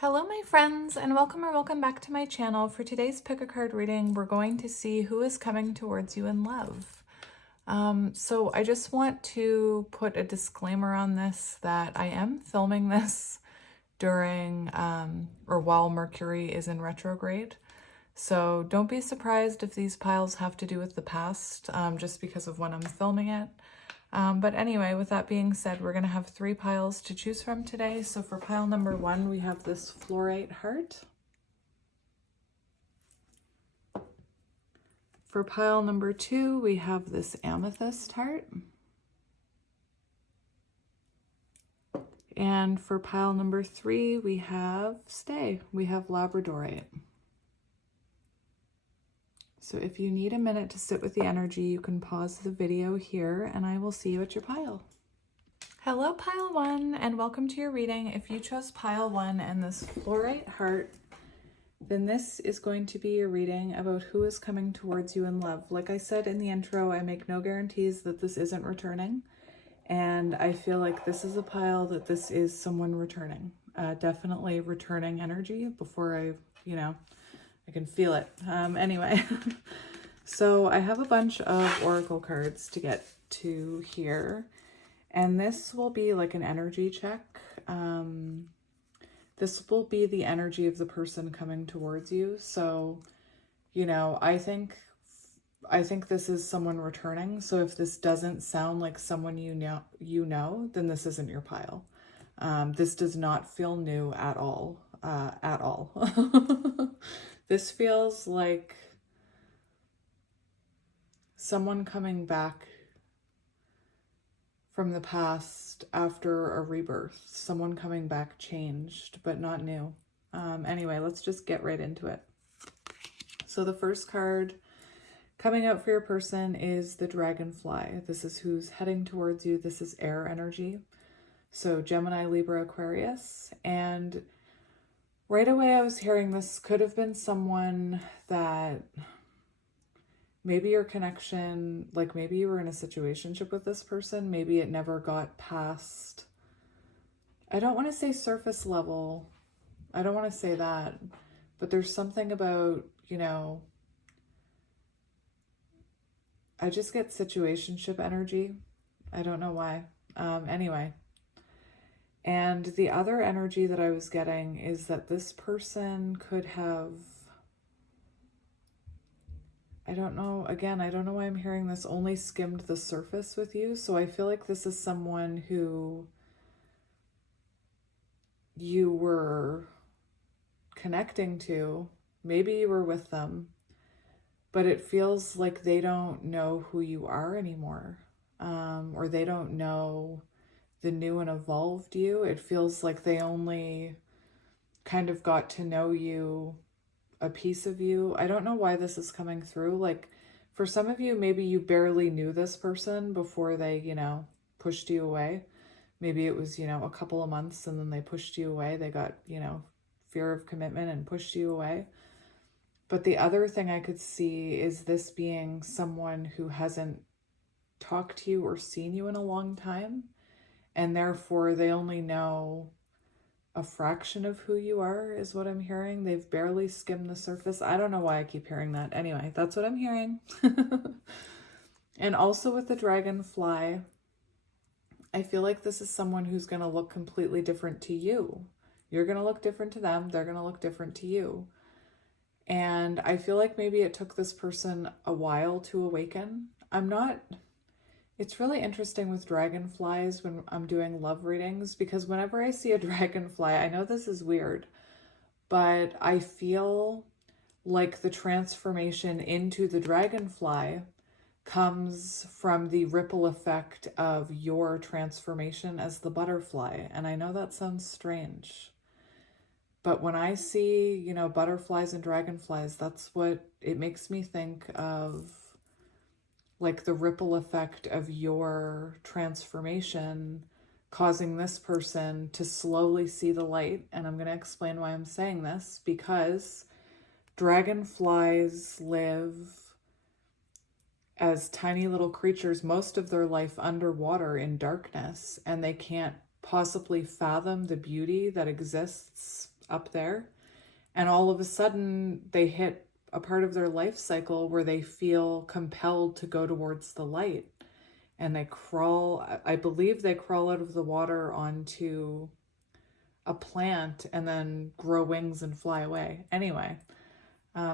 Hello my friends, and welcome back to my channel. For today's pick a card reading, we're going to see who is coming towards you in love. So I just want to put a disclaimer on this that I am filming this during or while Mercury is in retrograde. So don't be surprised if these piles have to do with the past, just because of when I'm filming it. But anyway, with that being said, we're going to have 3 piles to choose from today. So for pile number 1, we have this fluorite heart. For pile number 2, we have this amethyst heart. And for pile number 3, we have labradorite. So if you need a minute to sit with the energy, you can pause the video here and I will see you at your pile. Hello pile 1 and welcome to your reading. If you chose pile 1 and this fluorite heart, then this is going to be your reading about who is coming towards you in love. Like I said in the intro, I make no guarantees that this isn't returning. And I feel like this is a pile that this is someone returning. Definitely returning energy before I can feel it. Anyway, so I have a bunch of oracle cards to get to here, and this will be like an energy check. This will be the energy of the person coming towards you. So, I think this is someone returning. So if this doesn't sound like someone you know, then this isn't your pile. This does not feel new at all. This feels like someone coming back from the past after a rebirth, someone coming back changed, but not new. Anyway, let's just get right into it. So the first card coming out for your person is the dragonfly. This is who's heading towards you. This is air energy. So Gemini, Libra, Aquarius. And right away I was hearing this could have been someone that maybe your connection, like maybe you were in a situationship with this person, maybe it never got past, I don't want to say surface level, I don't want to say that, but there's something about, I just get situationship energy. I don't know why. Anyway. And the other energy that I was getting is that this person could have, I don't know why I'm hearing this, only skimmed the surface with you. So I feel like this is someone who you were connecting to. Maybe you were with them, but it feels like they don't know who you are anymore, or they don't know the new and evolved you. It feels like they only kind of got to know you, a piece of you. I don't know why this is coming through. Like for some of you, maybe you barely knew this person before they, pushed you away. Maybe it was, a couple of months and then they pushed you away. They got, fear of commitment and pushed you away. But the other thing I could see is this being someone who hasn't talked to you or seen you in a long time. And therefore they only know a fraction of who you are, is what I'm hearing. They've barely skimmed the surface. I don't know why I keep hearing that. Anyway, that's what I'm hearing. And also with the dragonfly, I feel like this is someone who's going to look completely different to you. You're going to look different to them. They're going to look different to you. And I feel like maybe it took this person a while to awaken. It's really interesting with dragonflies when I'm doing love readings, because whenever I see a dragonfly, I know this is weird, but I feel like the transformation into the dragonfly comes from the ripple effect of your transformation as the butterfly. And I know that sounds strange, but when I see, butterflies and dragonflies, that's what it makes me think of, like the ripple effect of your transformation causing this person to slowly see the light. And I'm going to explain why I'm saying this, because dragonflies live as tiny little creatures most of their life underwater in darkness, and they can't possibly fathom the beauty that exists up there. And all of a sudden they hit a part of their life cycle where they feel compelled to go towards the light. And they crawl, I believe they crawl out of the water onto a plant and then grow wings and fly away. Anyway,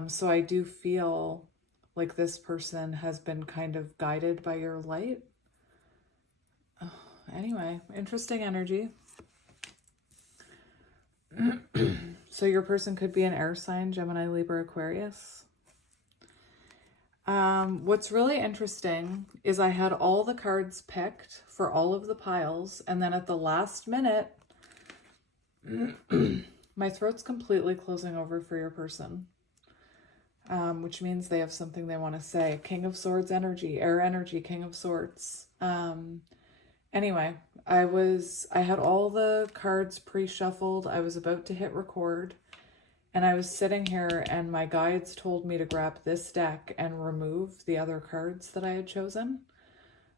so I do feel like this person has been kind of guided by your light. Anyway, interesting energy. So your person could be an air sign, Gemini, Libra, Aquarius. What's really interesting is I had all the cards picked for all of the piles, and then at the last minute, my throat's completely closing over for your person, which means they have something they want to say. King of Swords energy, air energy, King of Swords. Anyway, I had all the cards pre-shuffled. I was about to hit record, and I was sitting here and my guides told me to grab this deck and remove the other cards that I had chosen,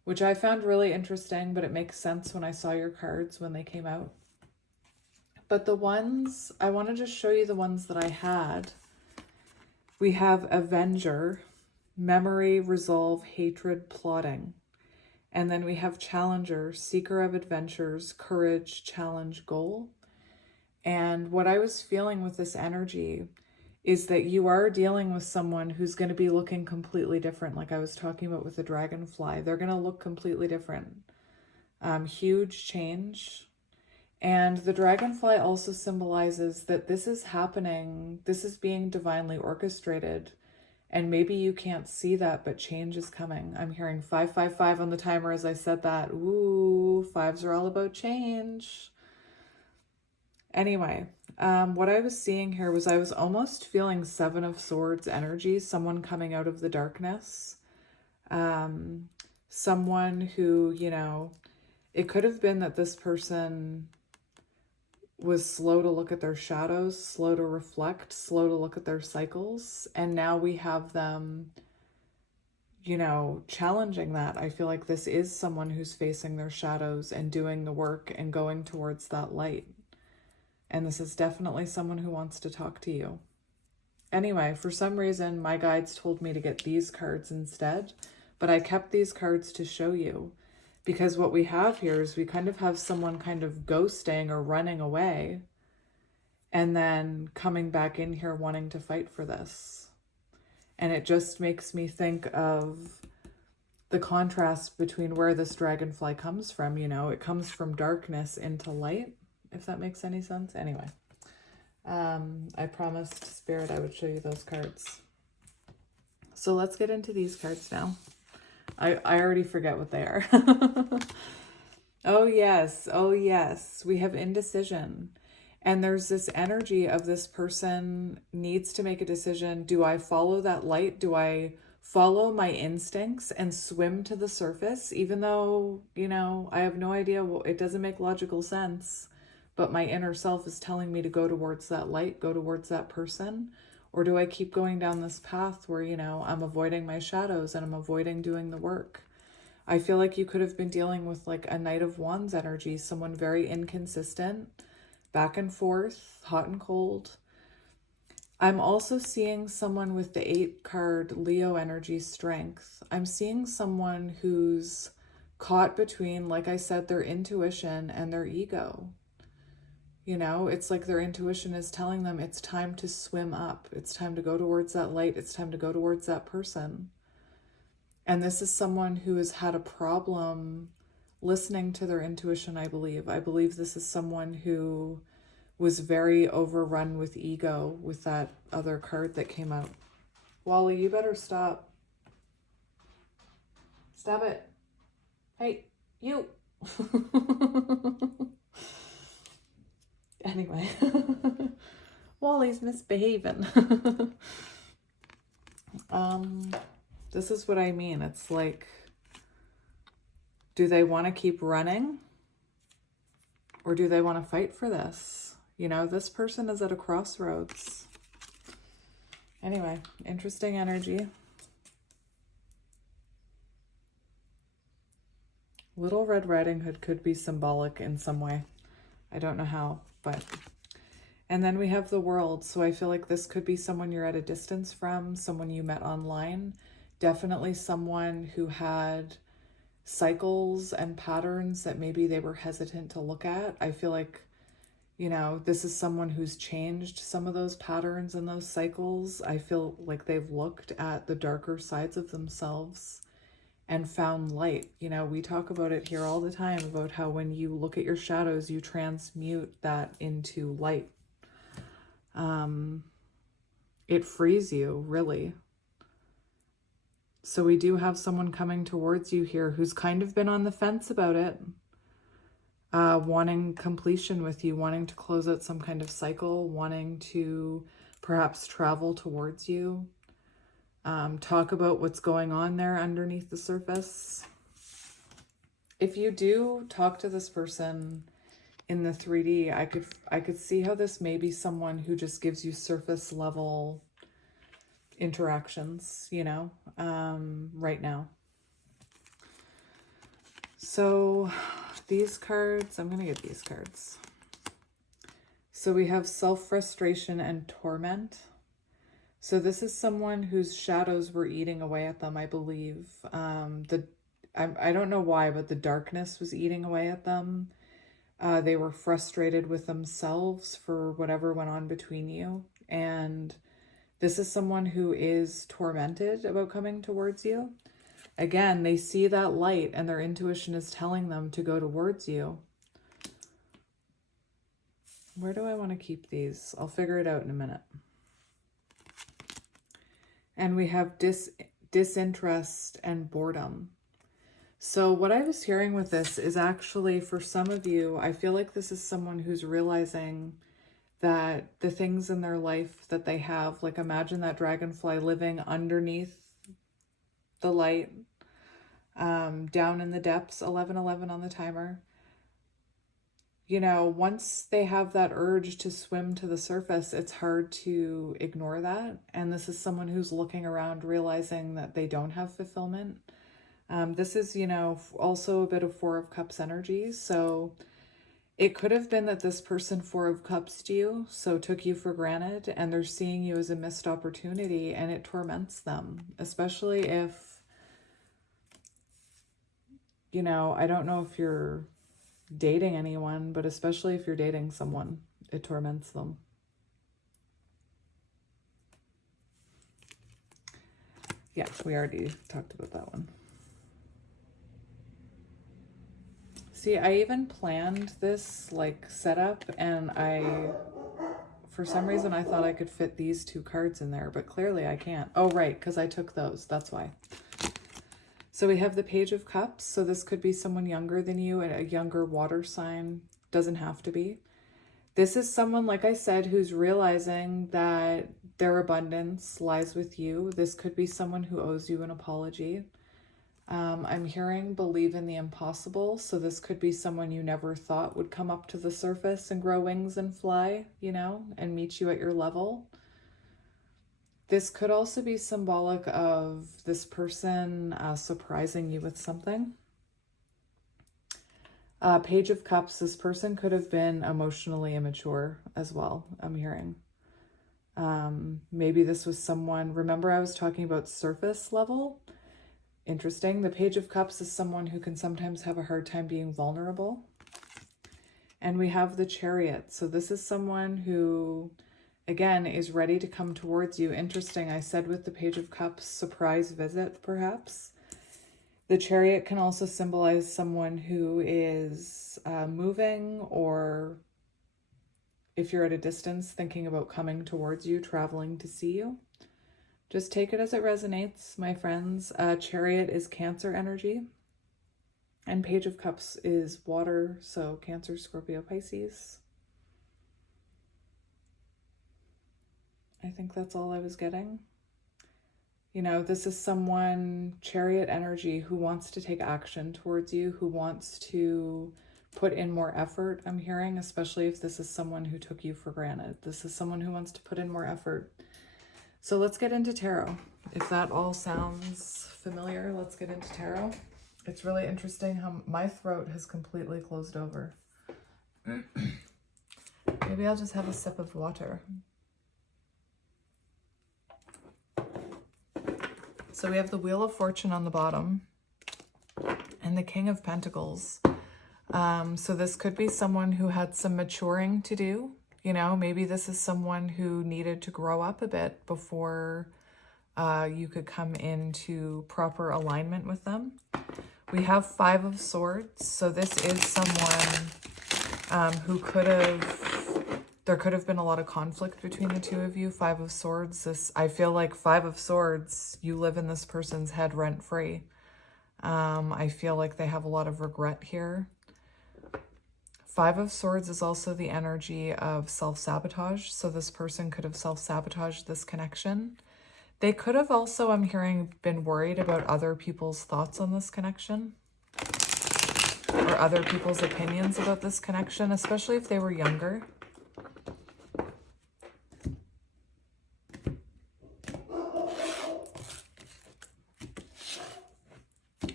which I found really interesting, but it makes sense when I saw your cards when they came out. But the ones, I want to just show you the ones that I had. We have Avenger, Memory, Resolve, Hatred, Plotting. And then we have Challenger, Seeker of Adventures, Courage, Challenge, Goal. And what I was feeling with this energy is that you are dealing with someone who's going to be looking completely different. Like I was talking about with the dragonfly, they're going to look completely different. Huge change. And the dragonfly also symbolizes that this is happening. This is being divinely orchestrated. And maybe you can't see that, but change is coming. I'm hearing 555 on the timer as I said that. Ooh, fives are all about change. Anyway, what I was seeing here was I was almost feeling Seven of Swords energy, someone coming out of the darkness. Someone who, you know, it could have been that this person was slow to look at their shadows, slow to reflect, slow to look at their cycles. And now we have them, you know, challenging that. I feel like this is someone who's facing their shadows and doing the work and going towards that light. And this is definitely someone who wants to talk to you. Anyway, for some reason, my guides told me to get these cards instead, but I kept these cards to show you. Because what we have here is we kind of have someone kind of ghosting or running away and then coming back in here wanting to fight for this. And it just makes me think of the contrast between where this dragonfly comes from. You know, it comes from darkness into light, if that makes any sense. Anyway, I promised Spirit I would show you those cards. So let's get into these cards now. I already forget what they are. Oh yes, we have indecision. And there's this energy of this person needs to make a decision. Do I follow that light? Do I follow my instincts and swim to the surface? Even though, you know, I have no idea, it doesn't make logical sense, but my inner self is telling me to go towards that light, go towards that person. Or do I keep going down this path where, you know, I'm avoiding my shadows and I'm avoiding doing the work? I feel like you could have been dealing with like a Knight of Wands energy, someone very inconsistent, back and forth, hot and cold. I'm also seeing someone with the 8 card Leo energy, Strength. I'm seeing someone who's caught between, like I said, their intuition and their ego. You know, it's like their intuition is telling them it's time to swim up. It's time to go towards that light. It's time to go towards that person. And this is someone who has had a problem listening to their intuition, I believe. I believe this is someone who was very overrun with ego with that other card that came out. Wally, you better stop. Stop it. Hey, you. Anyway, Wally's misbehaving. This is what I mean. It's like, do they want to keep running? Or do they want to fight for this? You know, this person is at a crossroads. Anyway, interesting energy. Little Red Riding Hood could be symbolic in some way. I don't know how, but And then we have the World. So I feel like this could be someone you're at a distance from, someone you met online, definitely someone who had cycles and patterns that maybe they were hesitant to look at. I feel like, you know, this is someone who's changed some of those patterns and those cycles. I feel like they've looked at the darker sides of themselves and found light. You know, we talk about it here all the time about how when you look at your shadows, you transmute that into light. It frees you, really. So we do have someone coming towards you here who's kind of been on the fence about it, wanting completion with you, wanting to close out some kind of cycle, wanting to perhaps travel towards you, talk about what's going on there underneath the surface. If you do talk to this person in the 3D, I could see how this may be someone who just gives you surface level interactions, you know, right now. So these cards, I'm going to get these cards. So we have self-frustration and torment. So this is someone whose shadows were eating away at them, I believe. I don't know why, but the darkness was eating away at them. They were frustrated with themselves for whatever went on between you. And this is someone who is tormented about coming towards you. Again, they see that light and their intuition is telling them to go towards you. Where do I want to keep these? I'll figure it out in a minute. And we have disinterest and boredom. So what I was hearing with this is actually, for some of you, I feel like this is someone who's realizing that the things in their life that they have, like imagine that dragonfly living underneath the light, down in the depths, 11:11 on the timer. You know, once they have that urge to swim to the surface, it's hard to ignore that. And this is someone who's looking around, realizing that they don't have fulfillment. This is, you know, also a bit of Four of Cups energy. So it could have been that this person Four of Cups to you, so took you for granted, and they're seeing you as a missed opportunity, and it torments them, especially if, you know, I don't know if you're dating anyone, but especially if you're dating someone, it torments them. Yeah, we already talked about that one. See, I even planned this like setup, and for some reason I thought I could fit these two cards in there, but clearly I can't. Oh, right, because I took those, that's why. So we have the Page of Cups. So this could be someone younger than you, a younger water sign, doesn't have to be. This is someone, like I said, who's realizing that their abundance lies with you. This could be someone who owes you an apology. I'm hearing believe in the impossible. So this could be someone you never thought would come up to the surface and grow wings and fly, you know, and meet you at your level. This could also be symbolic of this person surprising you with something. Page of Cups, this person could have been emotionally immature as well, I'm hearing. Maybe this was someone, remember I was talking about surface level? Interesting. The Page of Cups is someone who can sometimes have a hard time being vulnerable. And we have the Chariot. So this is someone who, again, is ready to come towards you. Interesting. I said with the Page of Cups, surprise visit, perhaps. The Chariot can also symbolize someone who is moving, or if you're at a distance, thinking about coming towards you, traveling to see you. Just take it as it resonates, my friends. Chariot is Cancer energy. And Page of Cups is water, so Cancer, Scorpio, Pisces. I think that's all I was getting. You know, this is someone, Chariot energy, who wants to take action towards you, who wants to put in more effort, I'm hearing, especially if this is someone who took you for granted. This is someone who wants to put in more effort. So let's get into tarot. If that all sounds familiar, let's get into tarot. It's really interesting how my throat has completely closed over. Maybe I'll just have a sip of water. So we have the Wheel of Fortune on the bottom and the King of Pentacles. So this could be someone who had some maturing to do. You know, maybe this is someone who needed to grow up a bit before you could come into proper alignment with them. We have Five of Swords. So this is someone who there could have been a lot of conflict between the two of you. Five of Swords, I feel like Five of Swords, you live in this person's head rent-free. I feel like they have a lot of regret here. Five of Swords is also the energy of self-sabotage. So this person could have self-sabotaged this connection. They could have also, I'm hearing, been worried about other people's thoughts on this connection or other people's opinions about this connection, especially if they were younger.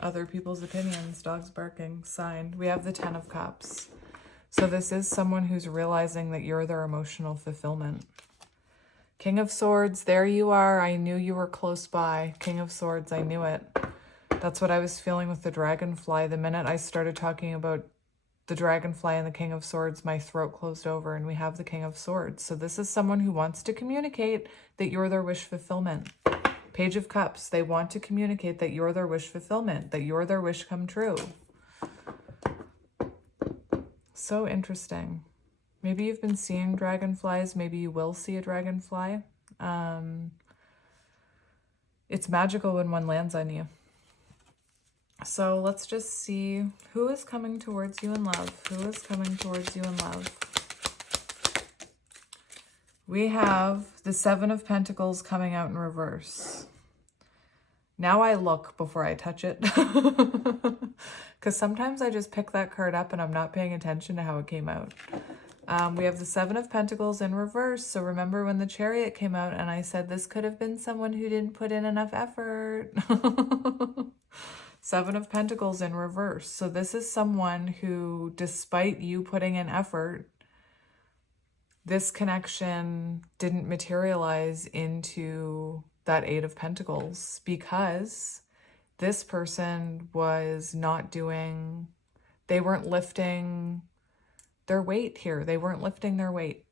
Other people's opinions, dogs barking, sign. We have the Ten of Cups. So this is someone who's realizing that you're their emotional fulfillment. King of Swords, there you are. I knew you were close by. King of Swords, I knew it. That's what I was feeling with the dragonfly. The minute I started talking about the dragonfly and the King of Swords, my throat closed over and we have the King of Swords. So this is someone who wants to communicate that you're their wish fulfillment. Page of Cups, they want to communicate that you're their wish fulfillment, that you're their wish come true. So interesting. Maybe you've been seeing dragonflies. Maybe you will see a dragonfly. It's magical when one lands on you. So let's just see who is coming towards you in love. Who is coming towards you in love? We have the Seven of Pentacles coming out in reverse. Now I look before I touch it. Because sometimes I just pick that card up and I'm not paying attention to how it came out. We have the Seven of Pentacles in reverse. So remember when the Chariot came out and I said this could have been someone who didn't put in enough effort. Seven of Pentacles in reverse. So this is someone who, despite you putting in effort, this connection didn't materialize into that Eight of Pentacles because this person was not doing, they weren't lifting their weight here. They weren't lifting their weight,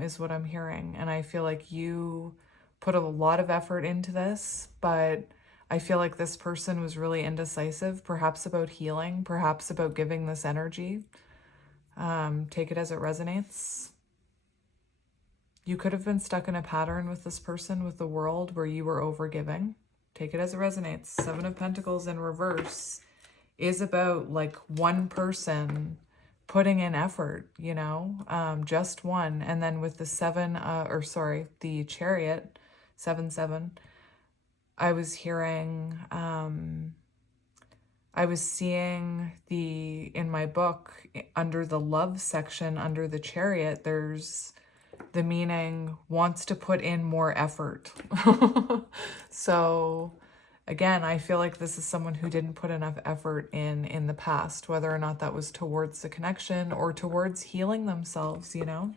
is what I'm hearing. And I feel like you put a lot of effort into this, but I feel like this person was really indecisive, perhaps about healing, perhaps about giving this energy. Take it as it resonates. You could have been stuck in a pattern with this person, with the world, where you were overgiving. Take it as it resonates. Seven of Pentacles in reverse is about like one person putting in effort, you know, just one. And then with the the Chariot, 7-7, I was hearing, I was seeing in my book, under the love section, under the Chariot, there's the meaning wants to put in more effort. So again, I feel like this is someone who didn't put enough effort in the past, whether or not that was towards the connection or towards healing themselves, you know.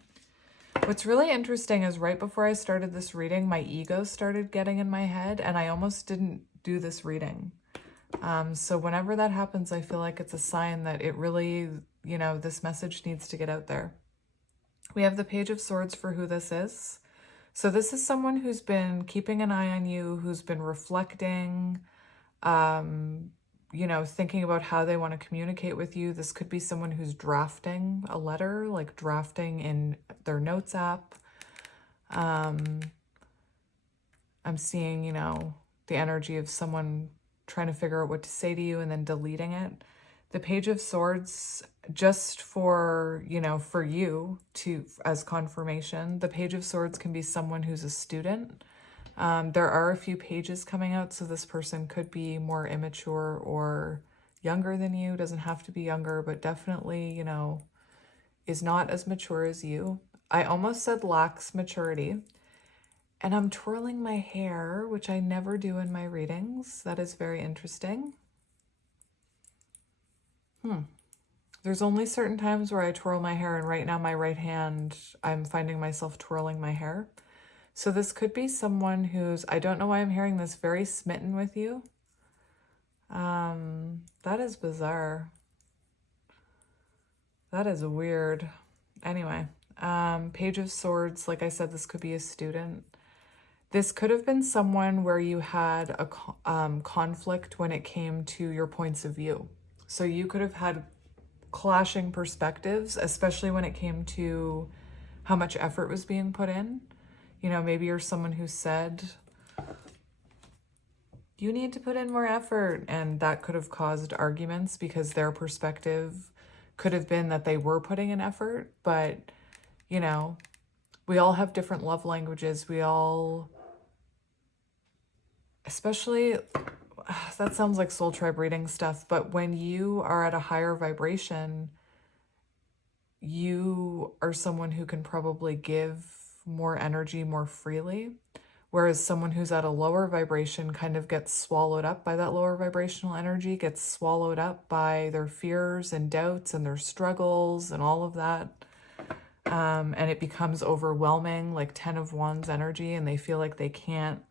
What's really interesting is right before I started this reading, my ego started getting in my head and I almost didn't do this reading. So whenever that happens, I feel like it's a sign that it really, you know, this message needs to get out there. We have the Page of Swords for who this is. So this is someone who's been keeping an eye on you, who's been reflecting, you know, thinking about how they want to communicate with you. This could be someone who's drafting a letter, like drafting in their notes app. I'm seeing, you know, the energy of someone trying to figure out what to say to you and then deleting it. The Page of Swords, just for, you know, for you to, as confirmation, the Page of Swords can be someone who's a student. There are a few pages coming out, so this person could be more immature or younger than you. Doesn't have to be younger, but definitely, you know, is not as mature as you. I almost said lacks maturity. And I'm twirling my hair, which I never do in my readings. That is very interesting. There's only certain times where I twirl my hair, and right now my right hand, I'm finding myself twirling my hair. So this could be someone who's, I don't know why I'm hearing this, very smitten with you. That is bizarre. That is weird. Anyway, Page of Swords, like I said, this could be a student. This could have been someone where you had a conflict when it came to your points of view. So you could have had clashing perspectives, especially when it came to how much effort was being put in. You know, maybe you're someone who said, you need to put in more effort, and that could have caused arguments because their perspective could have been that they were putting in effort. But, you know, we all have different love languages. We all, especially, that sounds like soul tribe reading stuff, but when you are at a higher vibration, you are someone who can probably give more energy more freely, whereas someone who's at a lower vibration kind of gets swallowed up by that lower vibrational energy, gets swallowed up by their fears and doubts and their struggles and all of that. And it becomes overwhelming, like 10 of Wands energy, and they feel like they can't,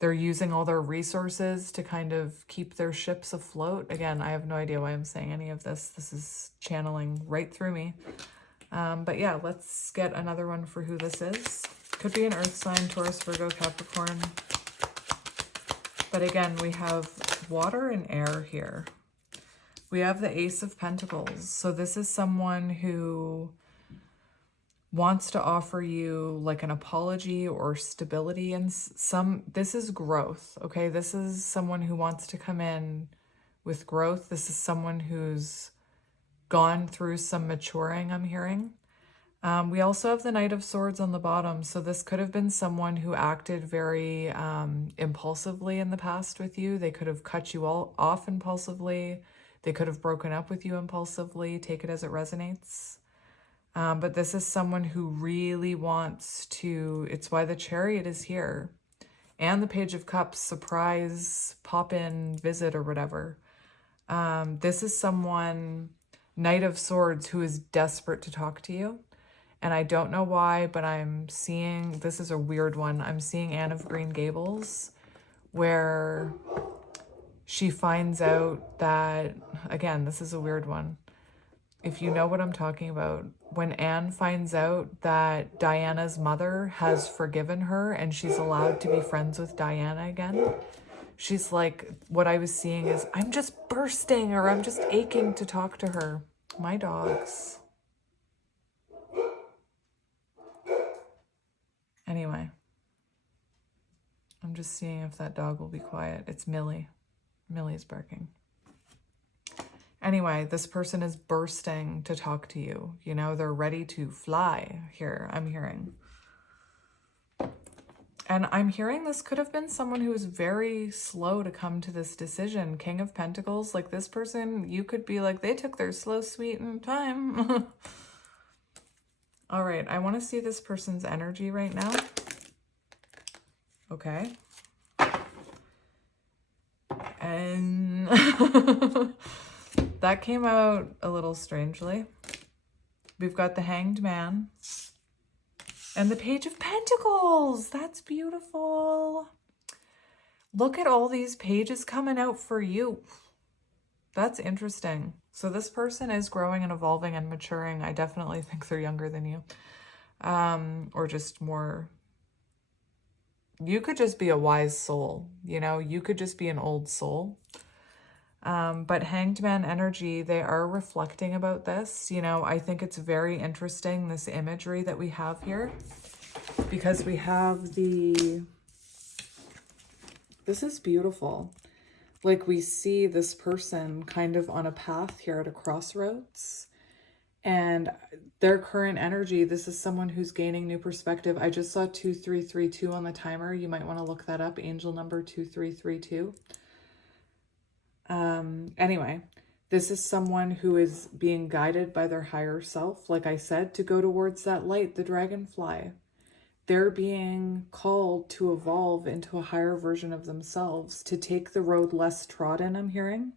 they're using all their resources to kind of keep their ships afloat. Again, I have no idea why I'm saying any of this. This is channeling right through me. But yeah, let's get another one for who this is. Could be an earth sign, Taurus, Virgo, Capricorn. But again, we have water and air here. We have the Ace of Pentacles. So this is someone who wants to offer you like an apology or stability, and this is growth, okay? This is someone who wants to come in with growth. This is someone who's gone through some maturing, I'm hearing. We also have the Knight of Swords on the bottom. So this could have been someone who acted very impulsively in the past with you. They could have cut you all off impulsively. They could have broken up with you impulsively. Take it as it resonates. But this is someone who really wants to, it's why the Chariot is here. And the Page of Cups, surprise, pop-in visit or whatever. This is someone, Knight of Swords, who is desperate to talk to you. And I don't know why, but I'm seeing, this is a weird one. I'm seeing Anne of Green Gables, where she finds out that, again, this is a weird one. If you know what I'm talking about, when Anne finds out that Diana's mother has forgiven her and she's allowed to be friends with Diana again, she's like, what I was seeing is, I'm just bursting, or I'm just aching to talk to her. My dogs. Anyway, I'm just seeing if that dog will be quiet. It's Millie. Millie's barking. Anyway, this person is bursting to talk to you. You know, they're ready to fly here, I'm hearing. And I'm hearing this could have been someone who was very slow to come to this decision. King of Pentacles, like this person, you could be like, they took their slow, sweet time. All right, I want to see this person's energy right now. Okay. And that came out a little strangely. We've got the Hanged Man and the Page of Pentacles. That's beautiful. Look at all these pages coming out for you. That's interesting. So this person is growing and evolving and maturing. I definitely think they're younger than you. Or just more. You could just be a wise soul, you know, you could just be an old soul. But Hanged Man energy, they are reflecting about this. You know, I think it's very interesting, this imagery that we have here, because we have this is beautiful. Like we see this person kind of on a path here at a crossroads, and their current energy, this is someone who's gaining new perspective. I just saw 2332 on the timer. You might want to look that up, angel number 2332. Anyway, this is someone who is being guided by their higher self, like I said, to go towards that light, the dragonfly. They're being called to evolve into a higher version of themselves, to take the road less trodden, I'm hearing.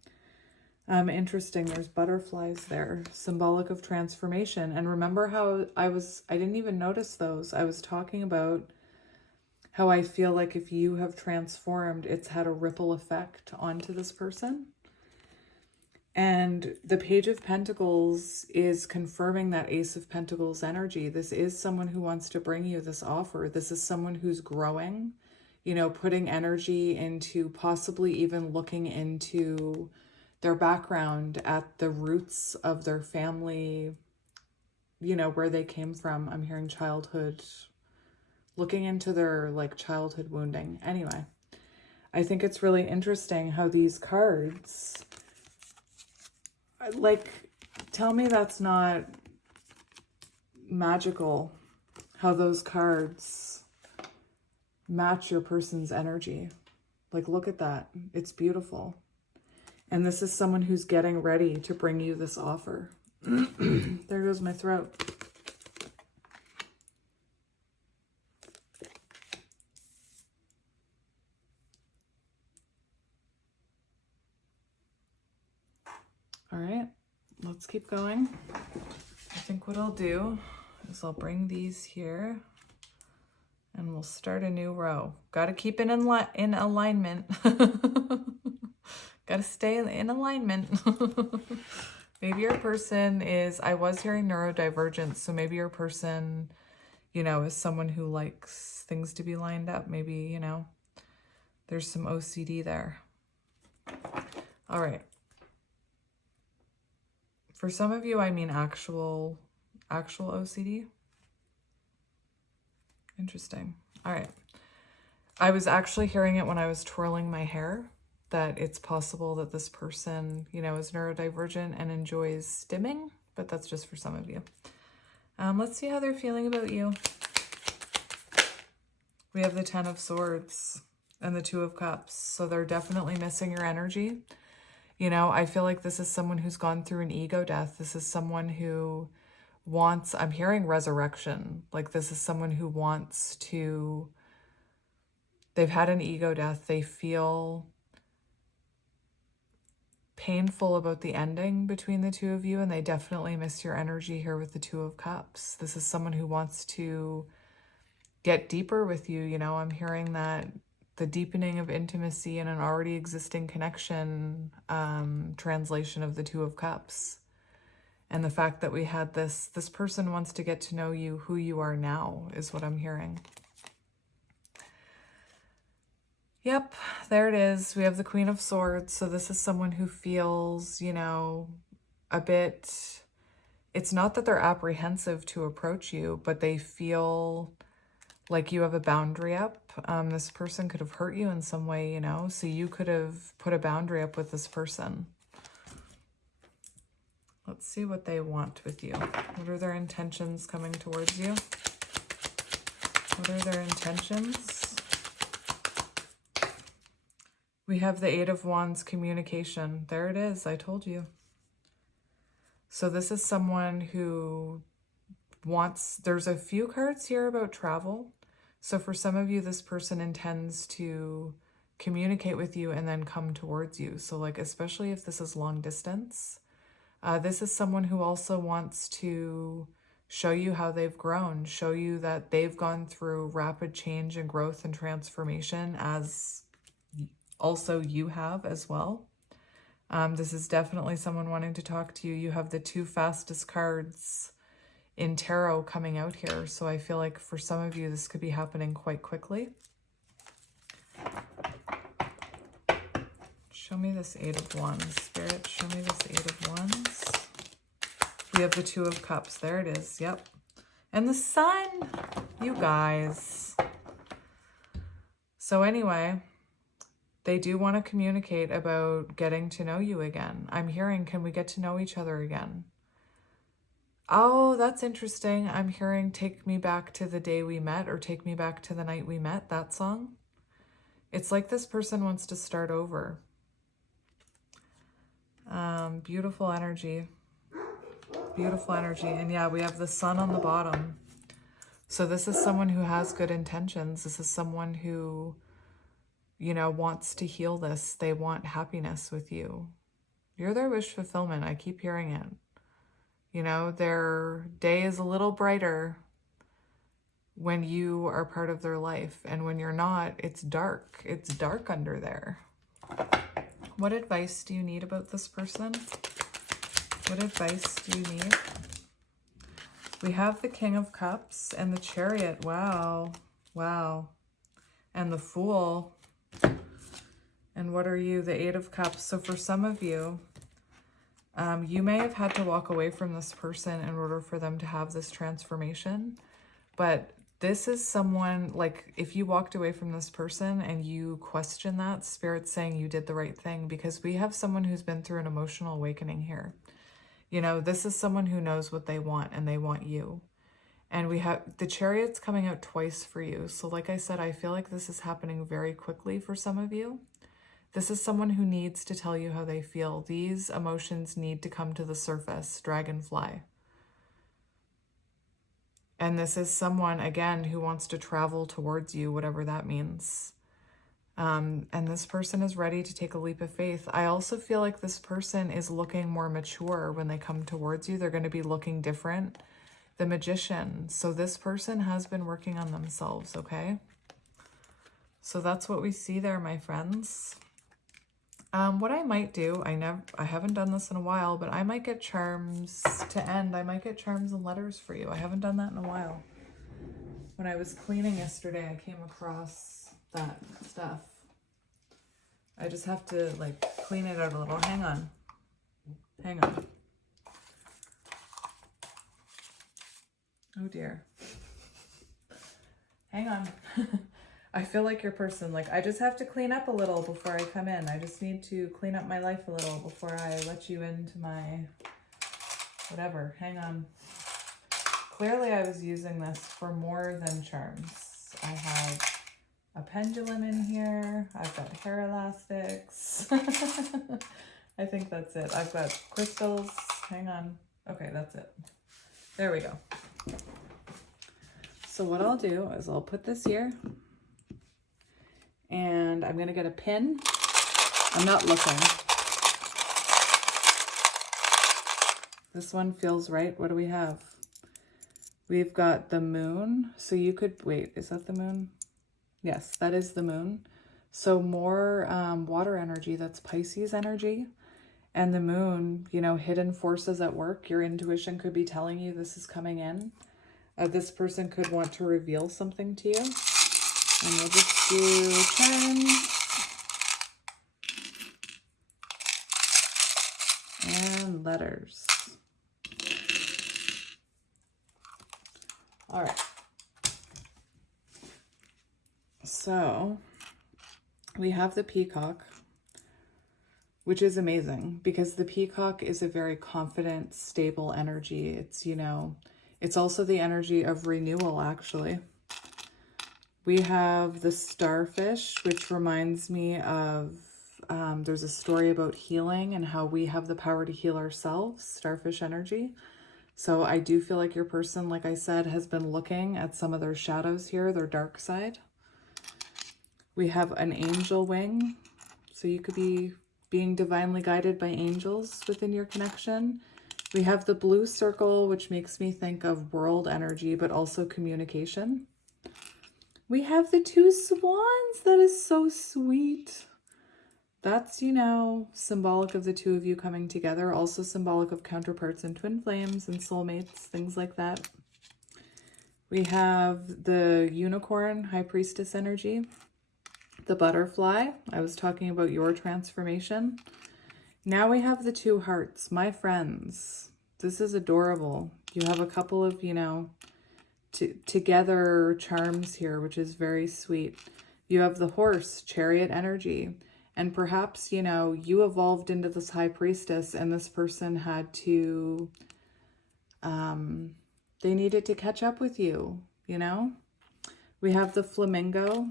Interesting. There's butterflies there, symbolic of transformation. And remember how I didn't even notice those. I was talking about how I feel like if you have transformed, it's had a ripple effect onto this person. And the Page of Pentacles is confirming that Ace of Pentacles energy. This is someone who wants to bring you this offer. This is someone who's growing, you know, putting energy into possibly even looking into their background, at the roots of their family, you know, where they came from. I'm hearing childhood, looking into their like childhood wounding. Anyway, I think it's really interesting how these cards, like, tell me that's not magical, how those cards match your person's energy. Like, look at that. It's beautiful. And this is someone who's getting ready to bring you this offer. There goes my throat. All right, let's keep going. I think what I'll do is I'll bring these here and we'll start a new row. Got to keep it in alignment. Got to stay in alignment. Maybe your person is, I was hearing neurodivergence, so maybe your person, you know, is someone who likes things to be lined up. Maybe, you know, there's some OCD there. All right. For some of you, I mean actual OCD. Interesting. All right. I was actually hearing it when I was twirling my hair, that it's possible that this person, you know, is neurodivergent and enjoys stimming, but that's just for some of you. Let's see how they're feeling about you. We have the Ten of Swords and the Two of Cups. So they're definitely missing your energy. You know, I feel like this is someone who's gone through an ego death. This is someone who wants, I'm hearing resurrection. Like, this is someone who wants to, they've had an ego death. They feel painful about the ending between the two of you, and they definitely miss your energy here with the Two of Cups. This is someone who wants to get deeper with you. You know, I'm hearing that the deepening of intimacy in an already existing connection, translation of the Two of Cups. And the fact that we had this person wants to get to know you, who you are now, is what I'm hearing. Yep, there it is. We have the Queen of Swords. So this is someone who feels, you know, a bit, it's not that they're apprehensive to approach you, but they feel like you have a boundary up. This person could have hurt you in some way, you know, so you could have put a boundary up with this person. Let's see what they want with you. What are their intentions coming towards you? What are their intentions? We have the Eight of Wands, communication. There it is. I told you. So this is someone who wants, there's a few cards here about travel. So for some of you, this person intends to communicate with you and then come towards you. So like, especially if this is long distance, this is someone who also wants to show you how they've grown, show you that they've gone through rapid change and growth and transformation, as also you have as well. This is definitely someone wanting to talk to you. You have the two fastest cards in tarot coming out here. So I feel like for some of you, this could be happening quite quickly. Show me this Eight of Wands. Spirit, show me this Eight of Wands. We have the Two of Cups. There it is. Yep. And the Sun. You guys. So anyway, they do want to communicate about getting to know you again. I'm hearing, can we get to know each other again? Oh, that's interesting. I'm hearing take me back to the day we met, or take me back to the night we met, that song. It's like this person wants to start over. Beautiful energy. Beautiful energy. And yeah, we have the Sun on the bottom. So this is someone who has good intentions. This is someone who, you know, wants to heal this. They want happiness with you. You're their wish fulfillment. I keep hearing it. You know, their day is a little brighter when you are part of their life. And when you're not, it's dark. It's dark under there. What advice do you need about this person? What advice do you need? We have the King of Cups and the Chariot. Wow. Wow. And the Fool. And what are you? The Eight of Cups. So for some of you, you may have had to walk away from this person in order for them to have this transformation. But this is someone, like, if you walked away from this person and you question that, Spirit's saying you did the right thing, because we have someone who's been through an emotional awakening here. You know, this is someone who knows what they want, and they want you. And we have the Chariot's coming out twice for you. So like I said, I feel like this is happening very quickly for some of you. This is someone who needs to tell you how they feel. These emotions need to come to the surface, dragonfly. And this is someone, again, who wants to travel towards you, whatever that means. And this person is ready to take a leap of faith. I also feel like this person is looking more mature when they come towards you. They're going to be looking different. The Magician. So this person has been working on themselves, okay? So that's what we see there, my friends. What I might do, I haven't done this in a while, but I might get charms to end. I might get charms and letters for you. I haven't done that in a while. When I was cleaning yesterday, I came across that stuff. I just have to, like, clean it out a little. Hang on. Hang on. Oh dear. Hang on. I feel like your person, like, I just have to clean up a little before I come in. I just need to clean up my life a little before I let you into my whatever. Hang on. Clearly I was using this for more than charms. I have a pendulum in here. I've got hair elastics. I think that's it. I've got crystals. Hang on. Okay, that's it. There we go. So what I'll do is I'll put this here. And I'm going to get a pin. I'm not looking. This one feels right. What do we have? We've got the moon. So you could, wait, is that the moon? Yes, that is the moon. So more water energy, that's Pisces energy. And the moon, you know, hidden forces at work. Your intuition could be telling you this is coming in. This person could want to reveal something to you. And we'll just do charms and letters. All right. So we have the peacock, which is amazing because the peacock is a very confident, stable energy. It's, you know, it's also the energy of renewal, actually. We have the starfish, which reminds me of, there's a story about healing and how we have the power to heal ourselves, starfish energy. So I do feel like your person, like I said, has been looking at some of their shadows here, their dark side. We have an angel wing. So you could be being divinely guided by angels within your connection. We have the blue circle, which makes me think of world energy, but also communication. We have the two swans. That is so sweet. That's, you know, symbolic of the two of you coming together. Also symbolic of counterparts and twin flames and soulmates, things like that. We have the unicorn, high priestess energy. The butterfly. I was talking about your transformation. Now we have the two hearts. My friends, this is adorable. You have a couple of, you know, together charms here, which is very sweet. You have the horse, chariot energy. And perhaps, you know, you evolved into this high priestess and this person had to, they needed to catch up with you, you know? We have the flamingo,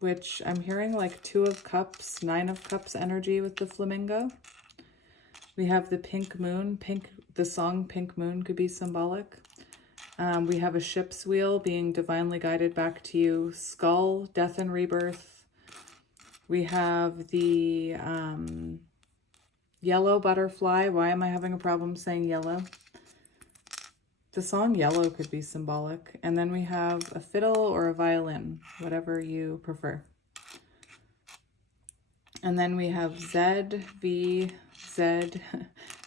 which I'm hearing like 2 of cups, 9 of cups energy with the flamingo. We have the pink moon. The song Pink Moon could be symbolic. We have a ship's wheel being divinely guided back to you. Skull, death and rebirth. We have the Yellow butterfly. Why am I having a problem saying yellow? The song Yellow could be symbolic. And then we have a fiddle or a violin, whatever you prefer. And then we have Z, V, Z,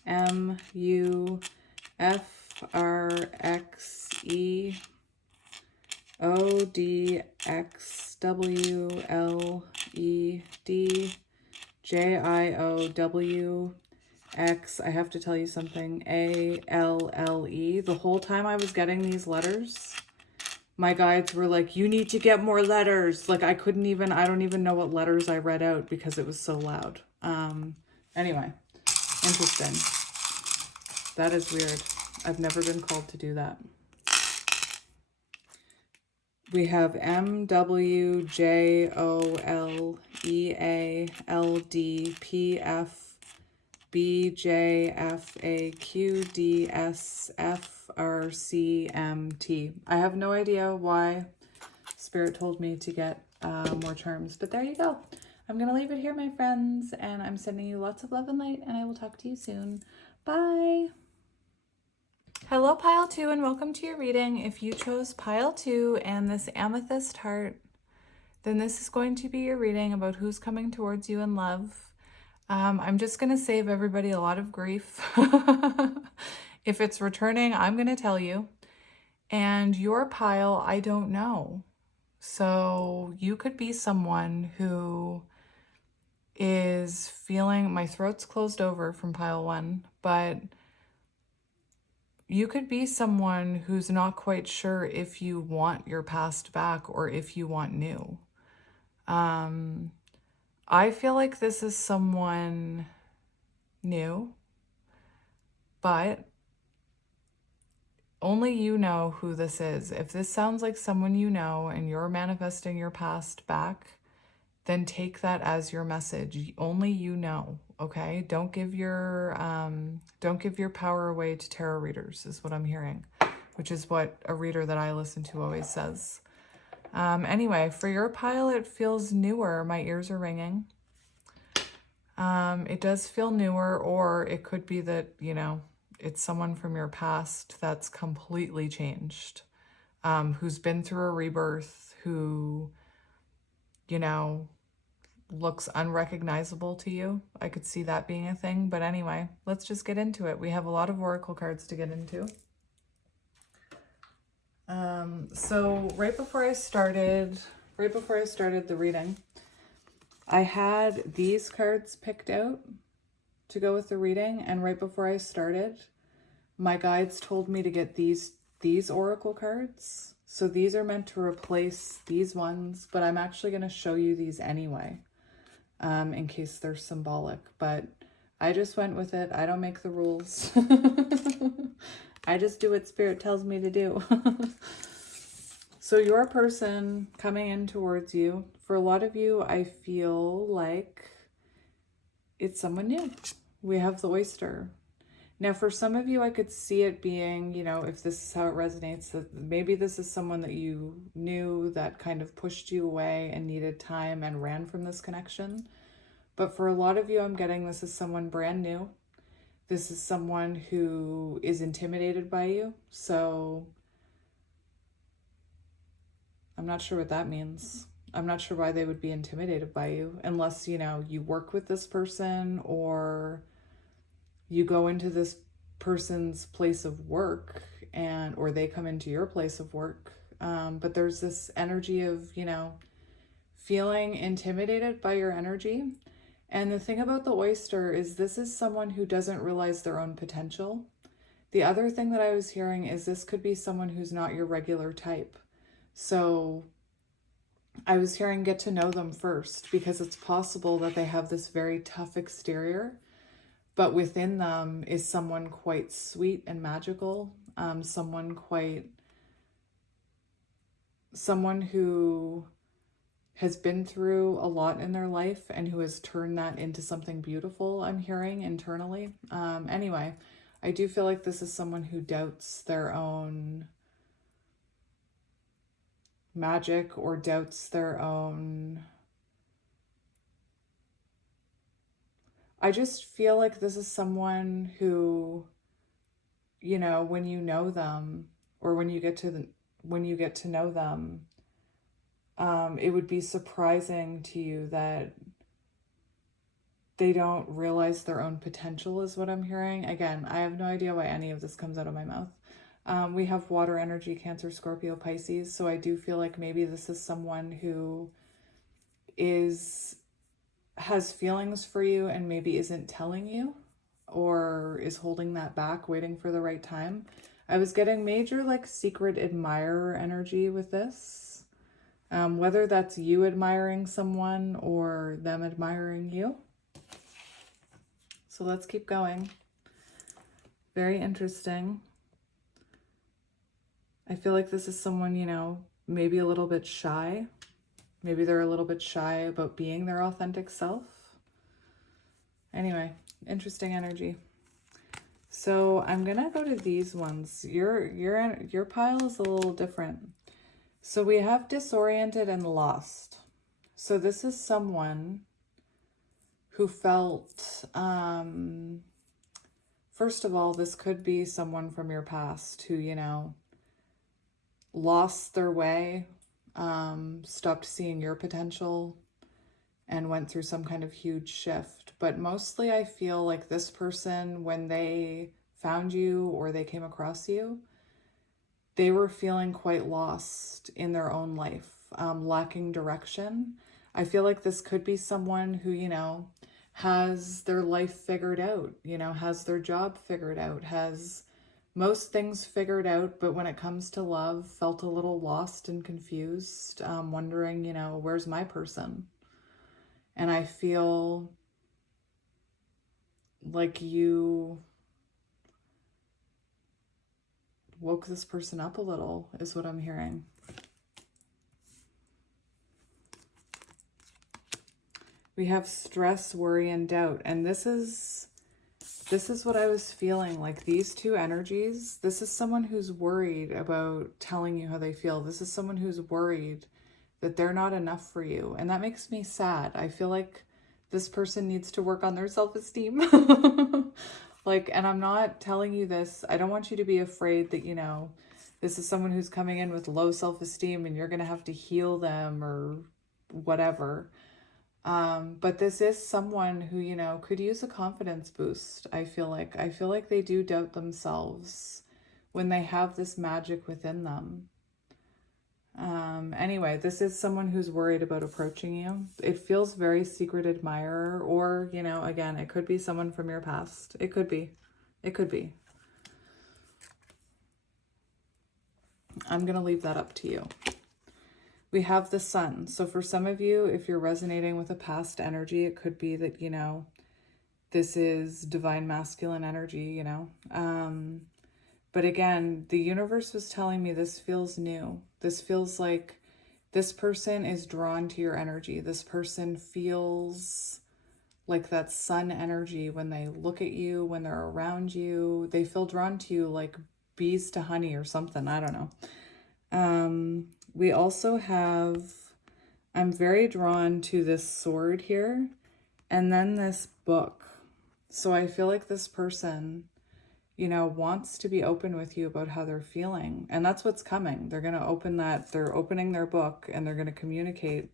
M, U, F, R, X, E, O, D, X, W, L, E, D, J, I, O, W, X. I have to tell you something. A, L, L, E. The whole time I was getting these letters, my guides were like, you need to get more letters. Like I don't even know what letters I read out because it was so loud. Anyway, interesting. That is weird. I've never been called to do that. We have M, W, J, O, L, E, A, L, D, P, F, B, J, F, A, Q, D, S, F, R, C, M, T. I have no idea why Spirit told me to get more charms, but there you go. I'm going to leave it here, my friends, and I'm sending you lots of love and light, and I will talk to you soon. Bye. Hello, Pile 2, and welcome to your reading. If you chose Pile 2 and this amethyst heart, then this is going to be your reading about who's coming towards you in love. I'm just going to save everybody a lot of grief. If it's returning, I'm going to tell you. And your pile, I don't know. So you could be someone who is feeling, my throat's closed over from pile 1, but you could be someone who's not quite sure if you want your past back or if you want new. I feel like this is someone new, but only you know who this is. If this sounds like someone you know and you're manifesting your past back, then take that as your message. Only you know, okay? Don't give your power away to tarot readers, is what I'm hearing, which is what a reader that I listen to always says. Anyway, for your pile, it feels newer. My ears are ringing. It does feel newer, or it could be that, it's someone from your past that's completely changed, who's been through a rebirth, who, looks unrecognizable to you. I could see that being a thing, but anyway, let's just get into it. We have a lot of oracle cards to get into. So right before I started the reading, I had these cards picked out to go with the reading, and right before I started, my guides told me to get these oracle cards. So these are meant to replace these ones, but I'm actually going to show you these anyway, in case they're symbolic. But I just went with it. I don't make the rules. I just do what Spirit tells me to do. So your person coming in towards you, for a lot of you, I feel like it's someone new. We have the oyster. Now, for some of you, I could see it being, if this is how it resonates, that maybe this is someone that you knew that kind of pushed you away and needed time and ran from this connection. But for a lot of you, I'm getting this is someone brand new. This is someone who is intimidated by you. So I'm not sure what that means. I'm not sure why they would be intimidated by you, unless, you work with this person or you go into this person's place of work or they come into your place of work. But there's this energy of, feeling intimidated by your energy. And the thing about the oyster is this is someone who doesn't realize their own potential. The other thing that I was hearing is this could be someone who's not your regular type. So I was hearing get to know them first, because it's possible that they have this very tough exterior, but within them is someone quite sweet and magical, someone who has been through a lot in their life and who has turned that into something beautiful, I'm hearing internally. Anyway, I do feel like this is someone who doubts their own magic or doubts their own... I just feel like this is someone who, you know, when you know them, or when you get to know them, it would be surprising to you that they don't realize their own potential, is what I'm hearing. Again, I have no idea why any of this comes out of my mouth. We have water energy, Cancer, Scorpio, Pisces. So I do feel like maybe this is someone who has feelings for you and maybe isn't telling you, or is holding that back, waiting for the right time. I was getting major like secret admirer energy with this. Whether that's you admiring someone or them admiring you. So let's keep going. Very interesting. I feel like this is someone, you know, maybe a little bit shy. Maybe they're a little bit shy about being their authentic self. Anyway, interesting energy. So I'm gonna go to these ones. Your pile is a little different. So we have disoriented and lost. So this is someone who felt, first of all, this could be someone from your past who, you know, lost their way, stopped seeing your potential, and went through some kind of huge shift. But mostly I feel like this person, when they found you or they came across you, they were feeling quite lost in their own life, lacking direction. I feel like this could be someone who, you know, has their life figured out, you know, has their job figured out, has most things figured out, but when it comes to love, felt a little lost and confused, wondering, you know, where's my person? And I feel like you woke this person up a little, is what I'm hearing. We have stress, worry, and doubt. And this is what I was feeling, like these two energies. This is someone who's worried about telling you how they feel. This is someone who's worried that they're not enough for you. And that makes me sad. I feel like this person needs to work on their self-esteem. Like, and I'm not telling you this, I don't want you to be afraid that, you know, this is someone who's coming in with low self-esteem and you're going to have to heal them or whatever. But this is someone who, you know, could use a confidence boost. I feel like they do doubt themselves when they have this magic within them. Anyway, this is someone who's worried about approaching you. It feels very secret admirer, or, you know, again, it could be someone from your past. It could be. I'm going to leave that up to you. We have the sun. So for some of you, if you're resonating with a past energy, it could be that, you know, this is divine masculine energy, you know. But again, the universe was telling me this feels new. This feels like this person is drawn to your energy. This person feels like that sun energy when they look at you, when they're around you. They feel drawn to you like bees to honey or something. I don't know. We also have, I'm very drawn to this sword here, and then this book. So I feel like this person, you know, wants to be open with you about how they're feeling. And that's what's coming. They're going to open that, they're opening their book and they're going to communicate,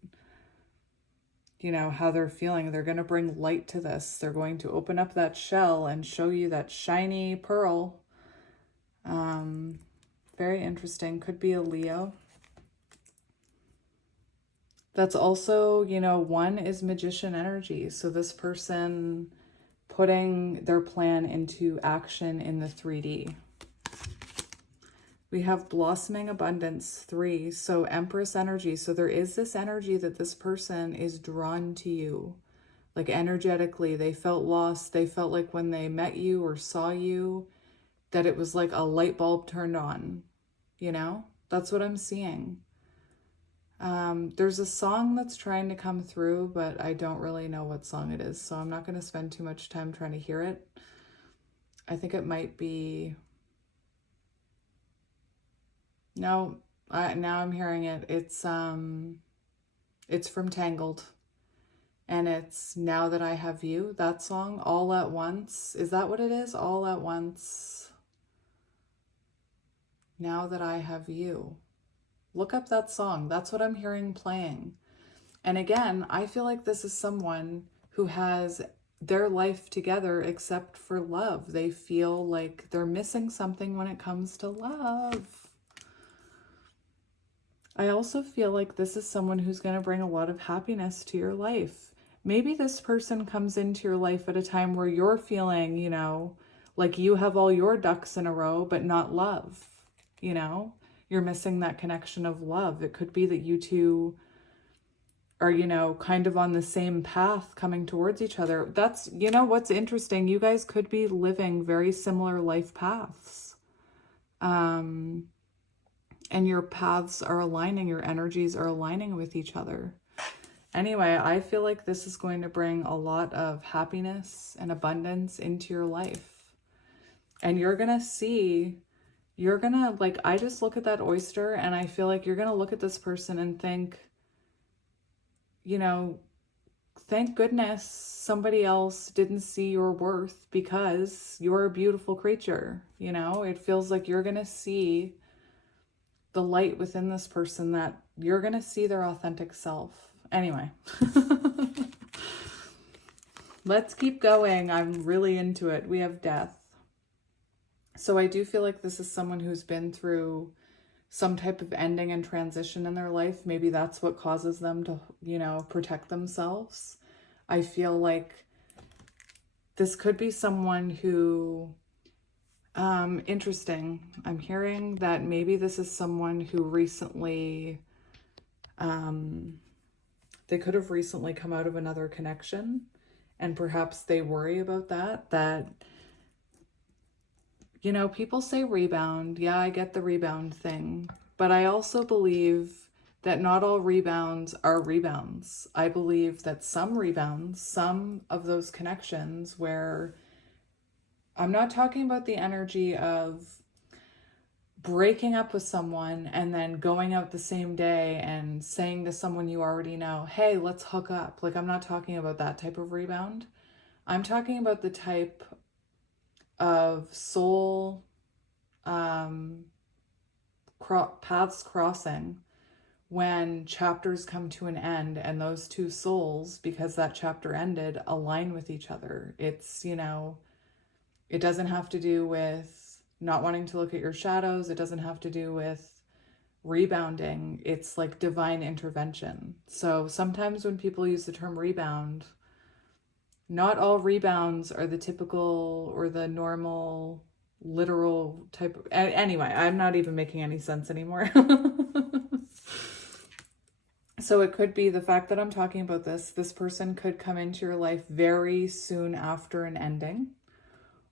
you know, how they're feeling. They're going to bring light to this. They're going to open up that shell and show you that shiny pearl. Very interesting. Could be a Leo. That's also, you know, one is magician energy. So this person putting their plan into action in the 3D. We have blossoming abundance 3. So Empress energy. So there is this energy that this person is drawn to you. Like energetically, they felt lost. They felt like when they met you or saw you, that it was like a light bulb turned on. You know, that's what I'm seeing. There's a song that's trying to come through, but I don't really know what song it is. So I'm not going to spend too much time trying to hear it. I think it might be... No, now I'm hearing it. It's from Tangled. And it's Now That I Have You, that song, All at Once. Is that what it is? All at Once. Now That I Have You. Look up that song. That's what I'm hearing playing. And again, I feel like this is someone who has their life together except for love. They feel like they're missing something when it comes to love. I also feel like this is someone who's going to bring a lot of happiness to your life. Maybe this person comes into your life at a time where you're feeling, you know, like you have all your ducks in a row, but not love, you know? You're missing that connection of love. It could be that you two are, you know, kind of on the same path coming towards each other. That's, you know, what's interesting. You guys could be living very similar life paths. And your paths are aligning, your energies are aligning with each other. Anyway, I feel like this is going to bring a lot of happiness and abundance into your life. And you're going to see, you're going to, like, I just look at that oyster and I feel like you're going to look at this person and think, you know, thank goodness somebody else didn't see your worth, because you're a beautiful creature. You know, it feels like you're going to see the light within this person, that you're going to see their authentic self. Anyway, let's keep going. I'm really into it. We have Death. So I do feel like this is someone who's been through some type of ending and transition in their life. Maybe that's what causes them to, you know, protect themselves. I feel like this could be someone who, interesting. I'm hearing that maybe this is someone who recently, they could have recently come out of another connection, and perhaps they worry about that, you know, people say rebound. Yeah, I get the rebound thing, but I also believe that not all rebounds are rebounds. I believe that some rebounds, some of those connections where, I'm not talking about the energy of breaking up with someone and then going out the same day and saying to someone you already know, hey, let's hook up. Like, I'm not talking about that type of rebound. I'm talking about the type of soul paths crossing when chapters come to an end and those two souls, because that chapter ended, align with each other. It's, you know, it doesn't have to do with not wanting to look at your shadows. It doesn't have to do with rebounding. It's like divine intervention. So sometimes when people use the term rebound, not all rebounds are the typical or the normal, literal type of, anyway, I'm not even making any sense anymore. So it could be the fact that I'm talking about this person could come into your life very soon after an ending,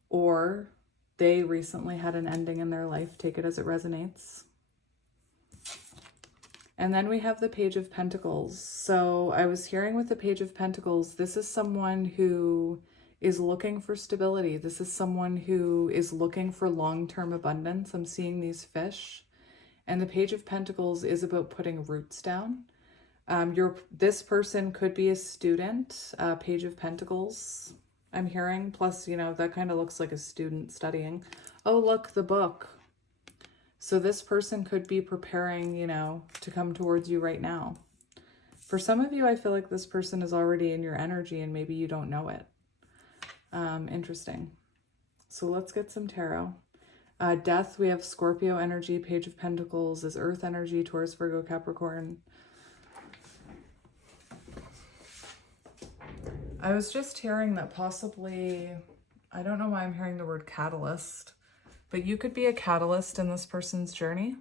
or they recently had an ending in their life. Take it as it resonates. And then we have the Page of Pentacles. So I was hearing with the Page of Pentacles, this is someone who is looking for stability. This is someone who is looking for long-term abundance. I'm seeing these fish. And the Page of Pentacles is about putting roots down. This person could be a student, Page of Pentacles, I'm hearing. Plus, you know, that kind of looks like a student studying. Oh, look, the book. So this person could be preparing, you know, to come towards you right now. For some of you, I feel like this person is already in your energy and maybe you don't know it. Interesting. So let's get some tarot. Death, we have Scorpio energy. Page of Pentacles is Earth energy, Taurus, Virgo, Capricorn. I was just hearing that possibly, I don't know why I'm hearing the word catalyst, but you could be a catalyst in this person's journey,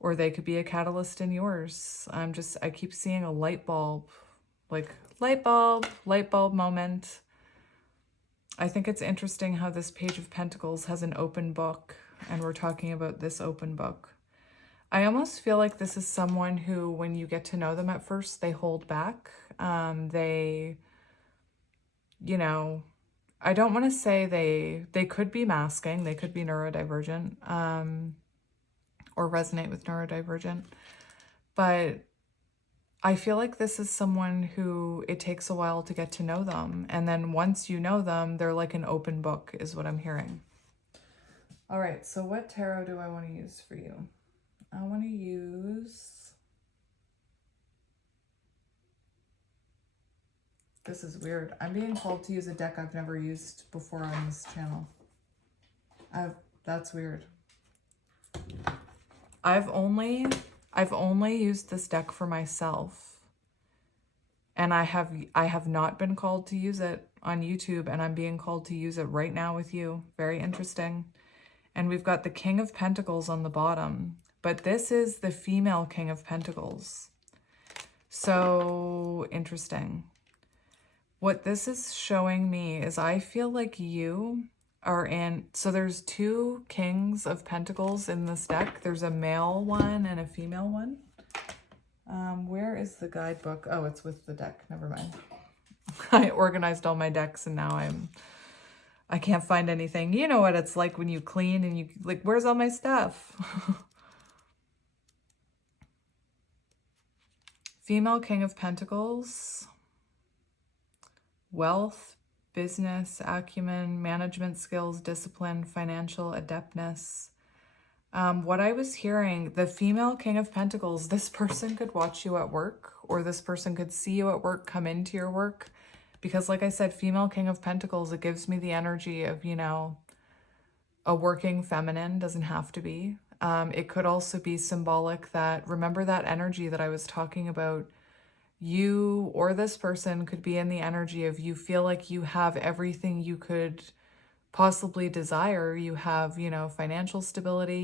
or they could be a catalyst in yours. I keep seeing a light bulb, like light bulb moment. I think it's interesting how this Page of Pentacles has an open book, and we're talking about this open book. I almost feel like this is someone who, when you get to know them at first, they hold back. You know, I don't want to say they could be masking, they could be neurodivergent, or resonate with neurodivergent, but I feel like this is someone who it takes a while to get to know them. And then once you know them, they're like an open book is what I'm hearing. All right, so what tarot do I want to use for you? I want to use... This is weird. I'm being called to use a deck I've never used before on this channel. That's weird. I've only used this deck for myself. And I have not been called to use it on YouTube, and I'm being called to use it right now with you. Very interesting. And we've got the King of Pentacles on the bottom, but this is the female King of Pentacles. So interesting. What this is showing me is I feel like you are in... So there's two Kings of Pentacles in this deck. There's a male one and a female one. Where is the guidebook? Oh, it's with the deck. Never mind. I organized all my decks and now I can't find anything. You know what it's like when you clean and you like, where's all my stuff? Female King of Pentacles. Wealth, business, acumen, management skills, discipline, financial adeptness. What I was hearing, the female King of Pentacles, this person could watch you at work, or this person could see you at work, come into your work. Because like I said, female King of Pentacles, it gives me the energy of, you know, a working feminine. Doesn't have to be. It could also be symbolic that, remember that energy that I was talking about, you or this person could be in the energy of you feel like you have everything you could possibly desire. You have, you know, financial stability.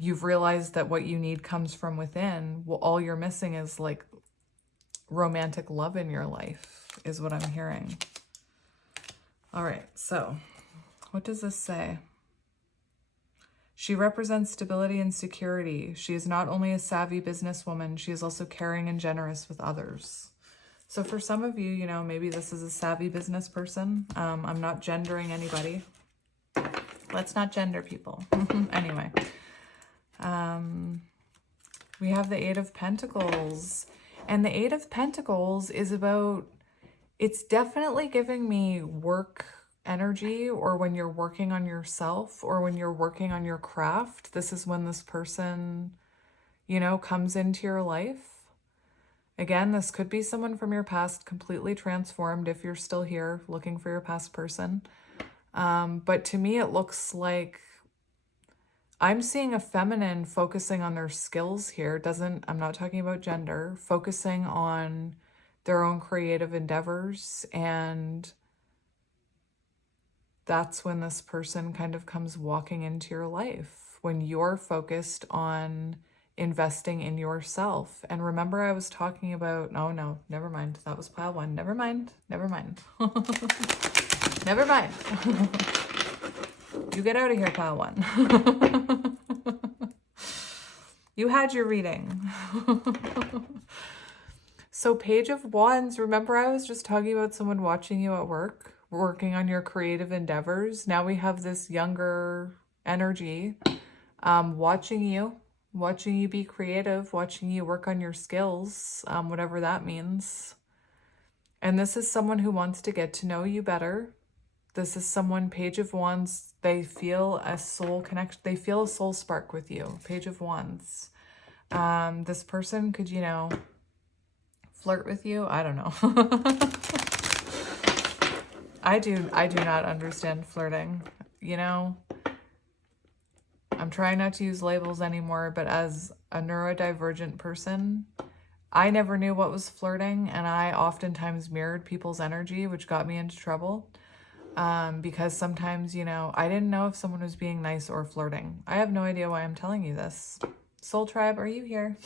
You've realized that what you need comes from within. Well, all you're missing is like romantic love in your life is what I'm hearing. All right, so what does this say? She represents stability and security. She is not only a savvy businesswoman, she is also caring and generous with others. So for some of you, you know, maybe this is a savvy business person. I'm not gendering anybody. Let's not gender people. Anyway, we have the Eight of Pentacles. And the Eight of Pentacles is about, it's definitely giving me work energy, or when you're working on yourself, or when you're working on your craft. This is when this person, you know, comes into your life. Again, this could be someone from your past, completely transformed if you're still here looking for your past person. But to me, it looks like I'm seeing a feminine focusing on their skills here. I'm not talking about gender, focusing on their own creative endeavors. And that's when this person kind of comes walking into your life, when you're focused on investing in yourself. And remember, I was talking about, oh no, never mind. That was pile one. Never mind. Never mind. Never mind. You get out of here, pile one. You had your reading. So Page of Wands, remember I was just talking about someone watching you at work, working on your creative endeavors. Now we have this younger energy watching you be creative, watching you work on your skills, whatever that means. And this is someone who wants to get to know you better. This is someone, Page of Wands, they feel a soul connection. They feel a soul spark with you, Page of Wands. This person could, you know, flirt with you. I don't know. I do not understand flirting, you know. I'm trying not to use labels anymore, but as a neurodivergent person, I never knew what was flirting, and I oftentimes mirrored people's energy, which got me into trouble. Because sometimes, you know, I didn't know if someone was being nice or flirting. I have no idea why I'm telling you this. Soul Tribe, are you here?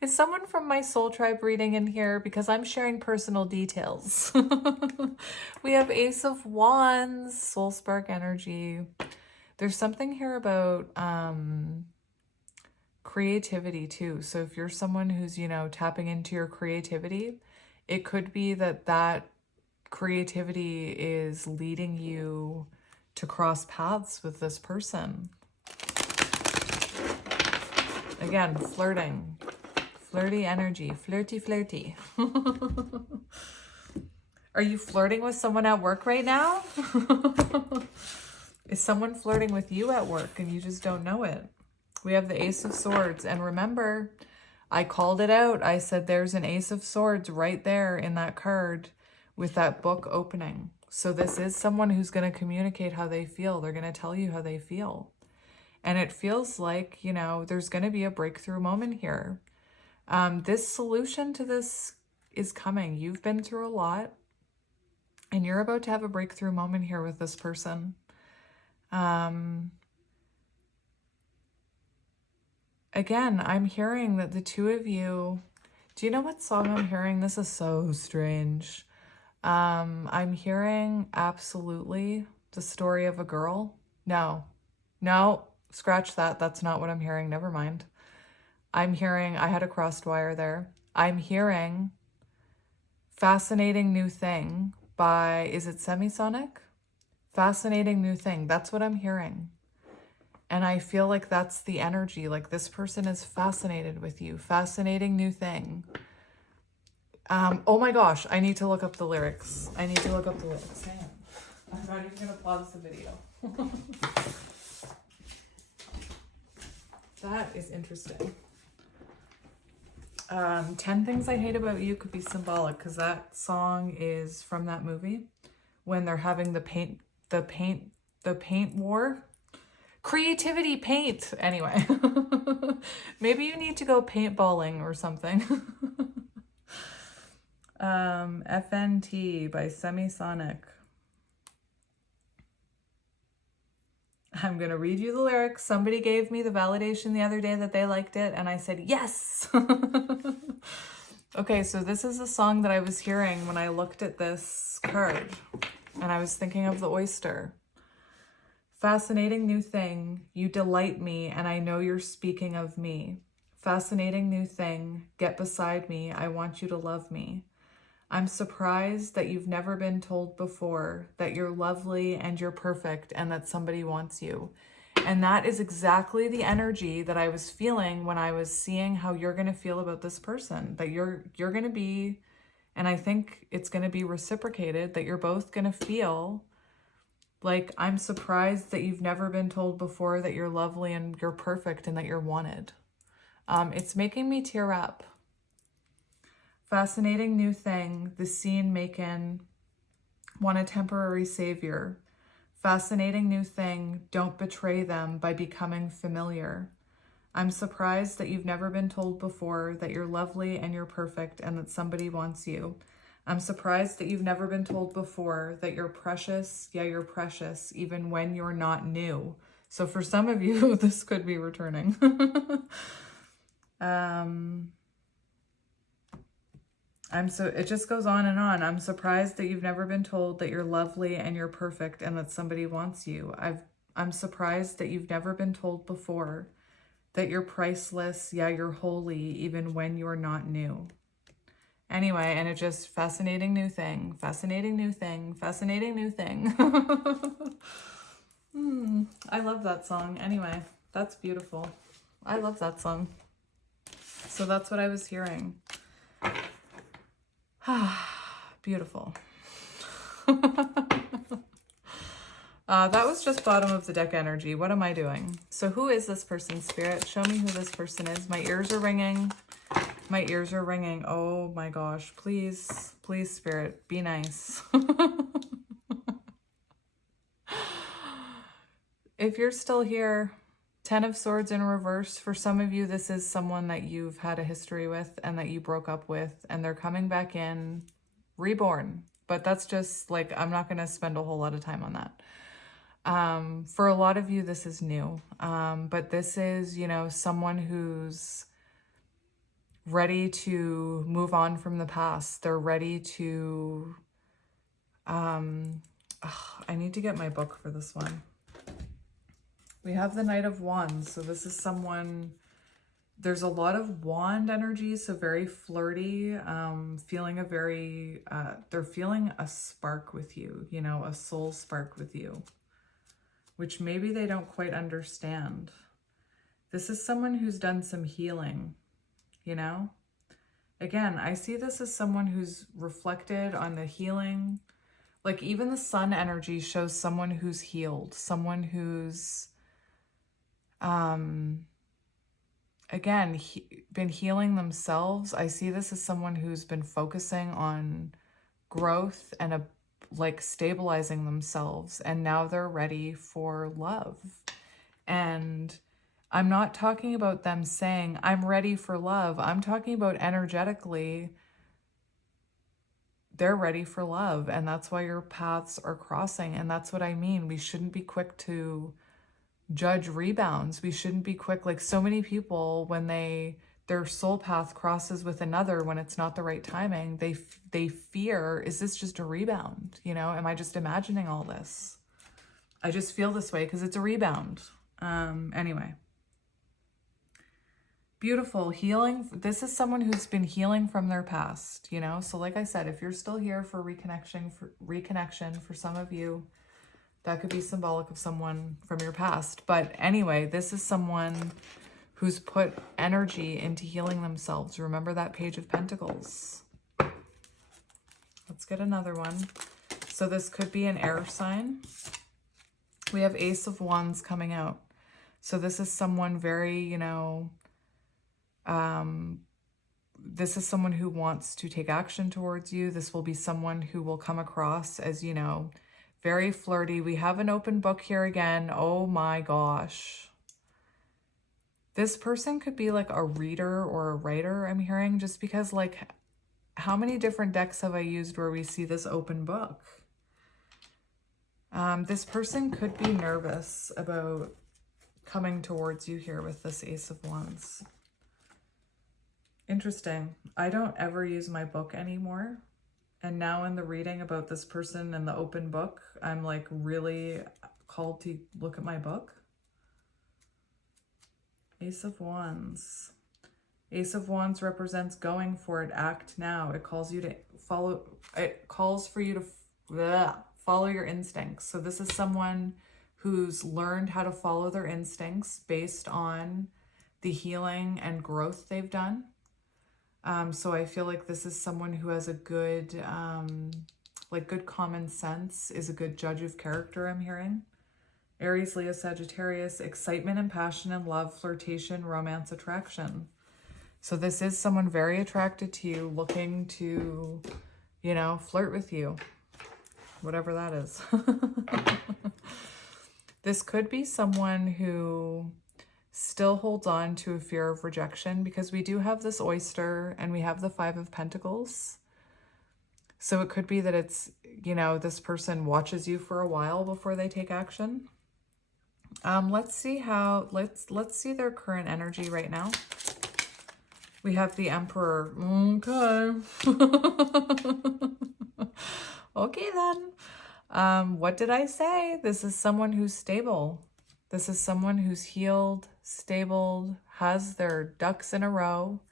Is someone from my Soul Tribe reading in here? Because I'm sharing personal details. We have Ace of Wands, Soul Spark energy. There's something here about creativity too. So if you're someone who's, you know, tapping into your creativity, it could be that creativity is leading you to cross paths with this person. Again, flirting. Flirty energy. Flirty, flirty. Are you flirting with someone at work right now? Is someone flirting with you at work and you just don't know it? We have the Ace of Swords. And remember, I called it out. I said there's an Ace of Swords right there in that card with that book opening. So this is someone who's going to communicate how they feel. They're going to tell you how they feel. And it feels like, you know, there's going to be a breakthrough moment here. This solution to this is coming. You've been through a lot and you're about to have a breakthrough moment here with this person. Again, I'm hearing that the two of you, do you know what song I'm hearing? This is so strange. I'm hearing absolutely The Story of a Girl. No, scratch that. That's not what I'm hearing. Never mind. I'm hearing, I had a crossed wire there. I'm hearing Fascinating New Thing by, is it Semisonic? Fascinating New Thing. That's what I'm hearing. And I feel like that's the energy. Like this person is fascinated with you. Fascinating New Thing. Oh my gosh, I need to look up the lyrics. Hang on. I'm not even going to pause the video. That is interesting. 10 Things I Hate About You could be symbolic because that song is from that movie when they're having the paint war. Creativity paint. Anyway, maybe you need to go paintballing or something. FNT by Semisonic. I'm going to read you the lyrics. Somebody gave me the validation the other day that they liked it, and I said, yes! Okay, so this is a song that I was hearing when I looked at this card, and I was thinking of the oyster. Fascinating new thing, you delight me, and I know you're speaking of me. Fascinating new thing, get beside me, I want you to love me. I'm surprised that you've never been told before that you're lovely and you're perfect and that somebody wants you. And that is exactly the energy that I was feeling when I was seeing how you're going to feel about this person. That you're going to be, and I think it's going to be reciprocated, that you're both going to feel like, I'm surprised that you've never been told before that you're lovely and you're perfect and that you're wanted. It's making me tear up. Fascinating new thing, the scene making, want a temporary savior. Fascinating new thing, don't betray them by becoming familiar. I'm surprised that you've never been told before that you're lovely and you're perfect and that somebody wants you. I'm surprised that you've never been told before that you're precious. Yeah, you're precious, even when you're not new. So for some of you, this could be returning. It just goes on and on. I'm surprised that you've never been told that you're lovely and you're perfect and that somebody wants you. I'm surprised that you've never been told before that you're priceless. Yeah, you're holy, even when you're not new. Anyway, and it just, fascinating new thing, fascinating new thing, fascinating new thing. I love that song. Anyway, that's beautiful. I love that song. So that's what I was hearing. Beautiful. That was just bottom of the deck energy. What am I doing? So who is this person, Spirit? Show me who this person is. My ears are ringing. My ears are ringing. Oh my gosh. Please, please, Spirit, be nice. If you're still here, 10 of Swords in reverse. For some of you, this is someone that you've had a history with and that you broke up with, and they're coming back in, reborn. But that's just like, I'm not going to spend a whole lot of time on that. For a lot of you, this is new. But this is, you know, someone who's ready to move on from the past. They're ready to, I need to get my book for this one. We have the Knight of Wands. So this is someone, there's a lot of wand energy, so very flirty, feeling a very, they're feeling a spark with you, you know, a soul spark with you, which maybe they don't quite understand. This is someone who's done some healing, you know? Again, I see this as someone who's reflected on the healing. Like even the sun energy shows someone who's healed, someone who's, again, been healing themselves. I see this as someone who's been focusing on growth and like stabilizing themselves, and now they're ready for love. And I'm not talking about them saying, I'm ready for love. I'm talking about energetically, they're ready for love. And that's why your paths are crossing. And that's what I mean. We shouldn't be quick to judge rebounds. We shouldn't be quick. Like so many people, when their soul path crosses with another, when it's not the right timing, they fear, is this just a rebound? You know, am I just imagining all this? I just feel this way because it's a rebound. Anyway. Beautiful healing. This is someone who's been healing from their past, you know? So like I said, if you're still here for reconnection for some of you, that could be symbolic of someone from your past. But anyway, this is someone who's put energy into healing themselves. Remember that Page of Pentacles. Let's get another one. So this could be an air sign. We have Ace of Wands coming out. So this is someone very, you know, this is someone who wants to take action towards you. This will be someone who will come across as, you know, very flirty. We have an open book here again. Oh my gosh. This person could be like a reader or a writer, I'm hearing, just because like how many different decks have I used where we see this open book? This person could be nervous about coming towards you here with this Ace of Wands. Interesting. I don't ever use my book anymore. And now in the reading about this person and the open book, I'm like really called to look at my book. Ace of Wands. Ace of Wands represents going for it, act now. It calls you to follow, it calls for you to follow your instincts. So this is someone who's learned how to follow their instincts based on the healing and growth they've done. So I feel like this is someone who has a good, like good common sense, is a good judge of character, I'm hearing. Aries, Leo, Sagittarius, excitement and passion and love, flirtation, romance, attraction. So this is someone very attracted to you, looking to, you know, flirt with you, whatever that is. This could be someone who still holds on to a fear of rejection, because we do have this oyster and we have the Five of Pentacles. So it could be that it's, you know, this person watches you for a while before they take action. Let's see their current energy right now. We have the Emperor. Okay. Okay then. What did I say? This is someone who's stable. This is someone who's healed, stable, has their ducks in a row,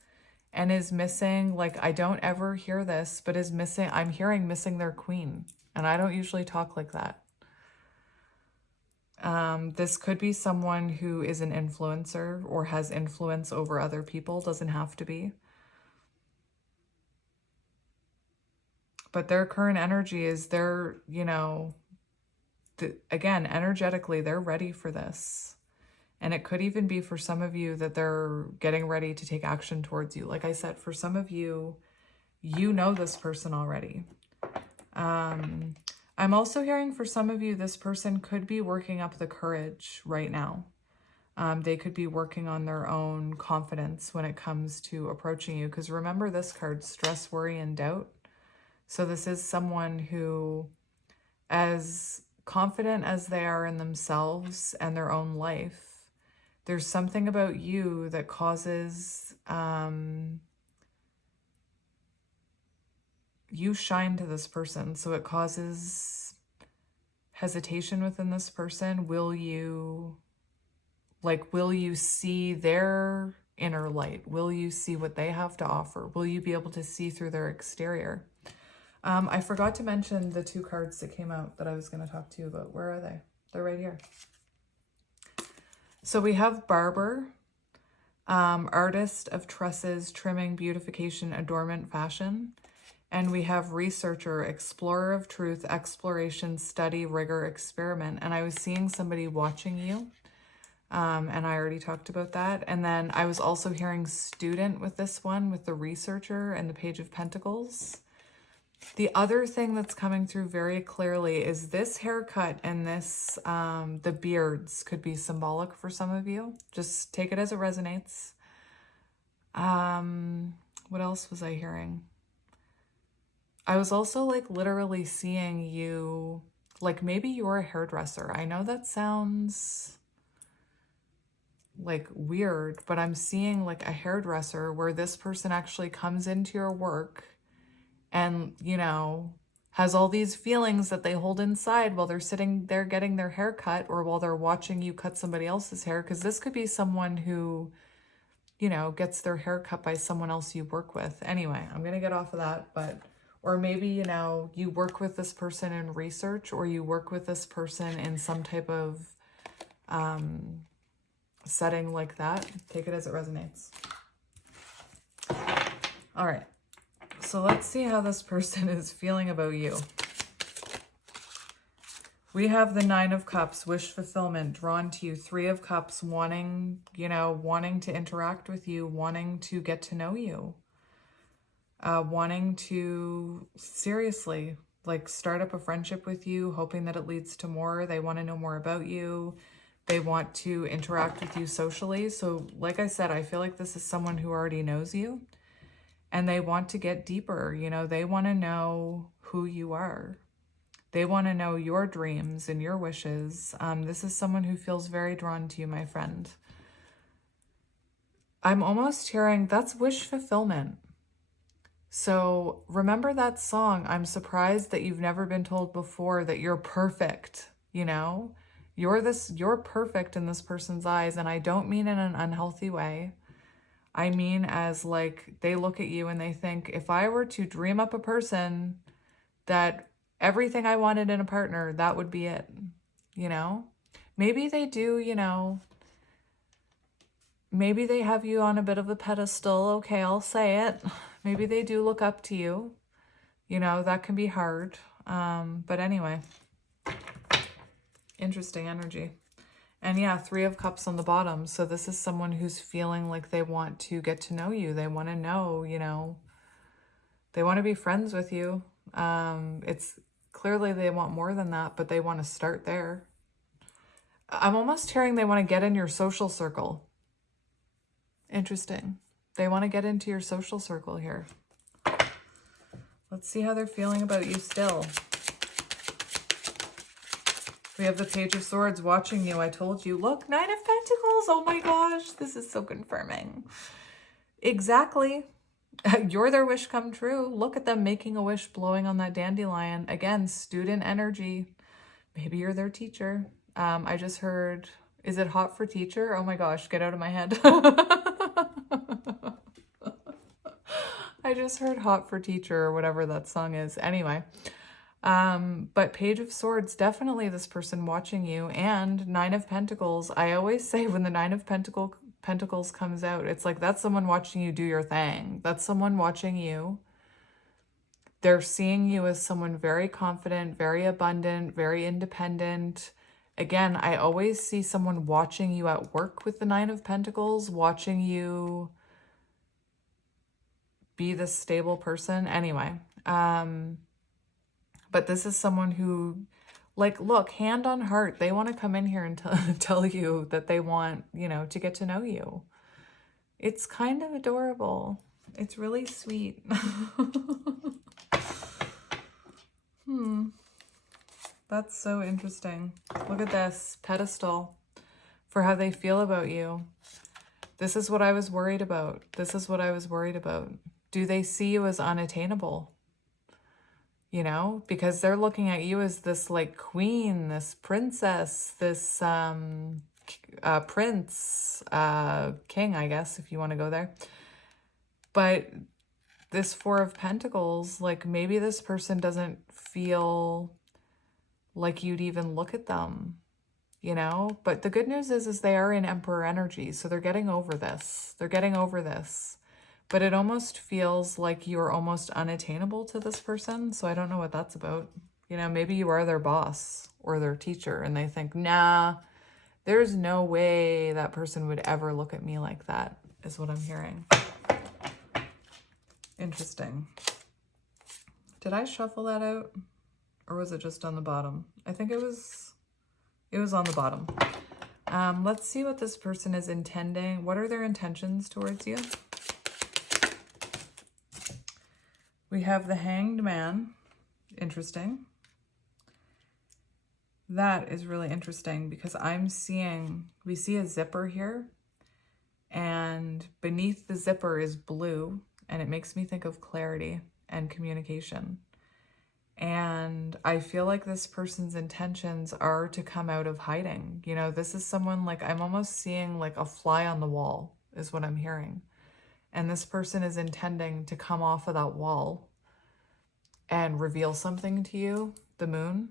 and is missing, like, I don't ever hear this, but is missing, I'm hearing missing their queen. And I don't usually talk like that. This could be someone who is an influencer or has influence over other people. Doesn't have to be. But their current energy is they're, you know, again, energetically, they're ready for this. And it could even be for some of you that they're getting ready to take action towards you. Like I said, for some of you, you know this person already. I'm also hearing for some of you, this person could be working up the courage right now. They could be working on their own confidence when it comes to approaching you. Because remember this card, stress, worry, and doubt. So this is someone who, as confident as they are in themselves and their own life, there's something about you that causes you shine to this person. So it causes hesitation within this person. Will you see their inner light? Will you see what they have to offer? Will you be able to see through their exterior? I forgot to mention the two cards that came out that I was going to talk to you about. Where are they? They're right here. So we have Barber, Artist of tresses, trimming, beautification, adornment, fashion. And we have researcher, explorer of truth, exploration, study, rigor, experiment. And I was seeing somebody watching you. And I already talked about that. And then I was also hearing student with this one, with the researcher and the Page of Pentacles. The other thing that's coming through very clearly is this haircut and this, the beards could be symbolic for some of you. Just take it as it resonates. What else was I hearing? I was also like literally seeing you, like maybe you're a hairdresser. I know that sounds like weird, but I'm seeing like a hairdresser where this person actually comes into your work and, you know, has all these feelings that they hold inside while they're sitting there getting their hair cut or while they're watching you cut somebody else's hair. Because this could be someone who, you know, gets their hair cut by someone else you work with. Anyway, I'm going to get off of that, but, or maybe, you know, you work with this person in research or you work with this person in some type of setting like that. Take it as it resonates. All right. So let's see how this person is feeling about you. We have the Nine of Cups, wish fulfillment, drawn to you. Three of Cups, wanting, you know, wanting to interact with you, wanting to get to know you. Wanting to, seriously, like start up a friendship with you, hoping that it leads to more. They want to know more about you. They want to interact with you socially. So like I said, I feel like this is someone who already knows you. And they want to get deeper, you know, they want to know who you are. They want to know your dreams and your wishes. This is someone who feels very drawn to you, my friend. I'm almost hearing that's wish fulfillment. So remember that song, I'm surprised that you've never been told before that you're perfect, you know? You're perfect in this person's eyes, and I don't mean in an unhealthy way. I mean as like they look at you and they think, if I were to dream up a person that everything I wanted in a partner, that would be it, you know? Maybe they do, you know, maybe they have you on a bit of a pedestal. Okay, I'll say it. Maybe they do look up to you. You know, that can be hard. But anyway, interesting energy. And yeah, Three of Cups on the bottom. So this is someone who's feeling like they want to get to know you. They want to know, you know, they want to be friends with you. It's clearly they want more than that, but they want to start there. I'm almost hearing they want to get in your social circle. Interesting. They want to get into your social circle here. Let's see how they're feeling about you still. We have the Page of Swords watching you. I told you. Look, Nine of Pentacles. Oh my gosh. This is so confirming. Exactly. You're their wish come true. Look at them making a wish, blowing on that dandelion. Again, student energy. Maybe you're their teacher. I just heard, is it hot for teacher? Oh my gosh, get out of my head. I just heard hot for teacher or whatever that song is. Anyway. But Page of Swords, definitely this person watching you, and Nine of Pentacles. I always say when the Nine of Pentacles comes out, it's like that's someone watching you do your thing. That's someone watching you. They're seeing you as someone very confident, very abundant, very independent. Again, I always see someone watching you at work with the Nine of Pentacles, watching you be this stable person. Anyway, but this is someone who, like, look, hand on heart, they want to come in here and tell you that they want, you know, to get to know you. It's kind of adorable. It's really sweet. That's so interesting. Look at this pedestal for how they feel about you. This is what I was worried about. This is what I was worried about. Do they see you as unattainable? You know, because they're looking at you as this like queen, this princess, this prince, king, I guess, if you want to go there. But this Four of Pentacles, like maybe this person doesn't feel like you'd even look at them. you know? But the good news is they are in Emperor energy, so they're getting over this. They're getting over this. But it almost feels like you're almost unattainable to this person, so I don't know what that's about. You know, maybe you are their boss or their teacher, and they think, nah, there's no way that person would ever look at me like that, is what I'm hearing. Interesting. Did I shuffle that out? Or was it just on the bottom? I think it was on the bottom. Let's see what this person is intending. What are their intentions towards you? We have the Hanged Man. Interesting. That is really interesting because we see a zipper here, and beneath the zipper is blue, and it makes me think of clarity and communication. And I feel like this person's intentions are to come out of hiding. You know, this is someone, like, I'm almost seeing like a fly on the wall is what I'm hearing. And this person is intending to come off of that wall and reveal something to you. The Moon,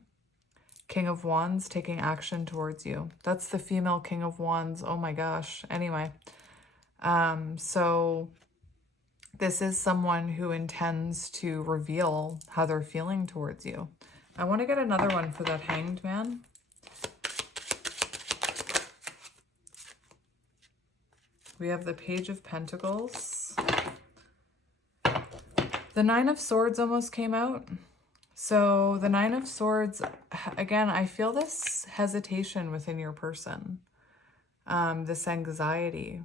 King of Wands, taking action towards you. That's the female King of Wands. Oh my gosh. Anyway, so this is someone who intends to reveal how they're feeling towards you. I want to get another one for that Hanged Man. We have the Page of Pentacles. The Nine of Swords almost came out. So the Nine of Swords, again, I feel this hesitation within your person, this anxiety.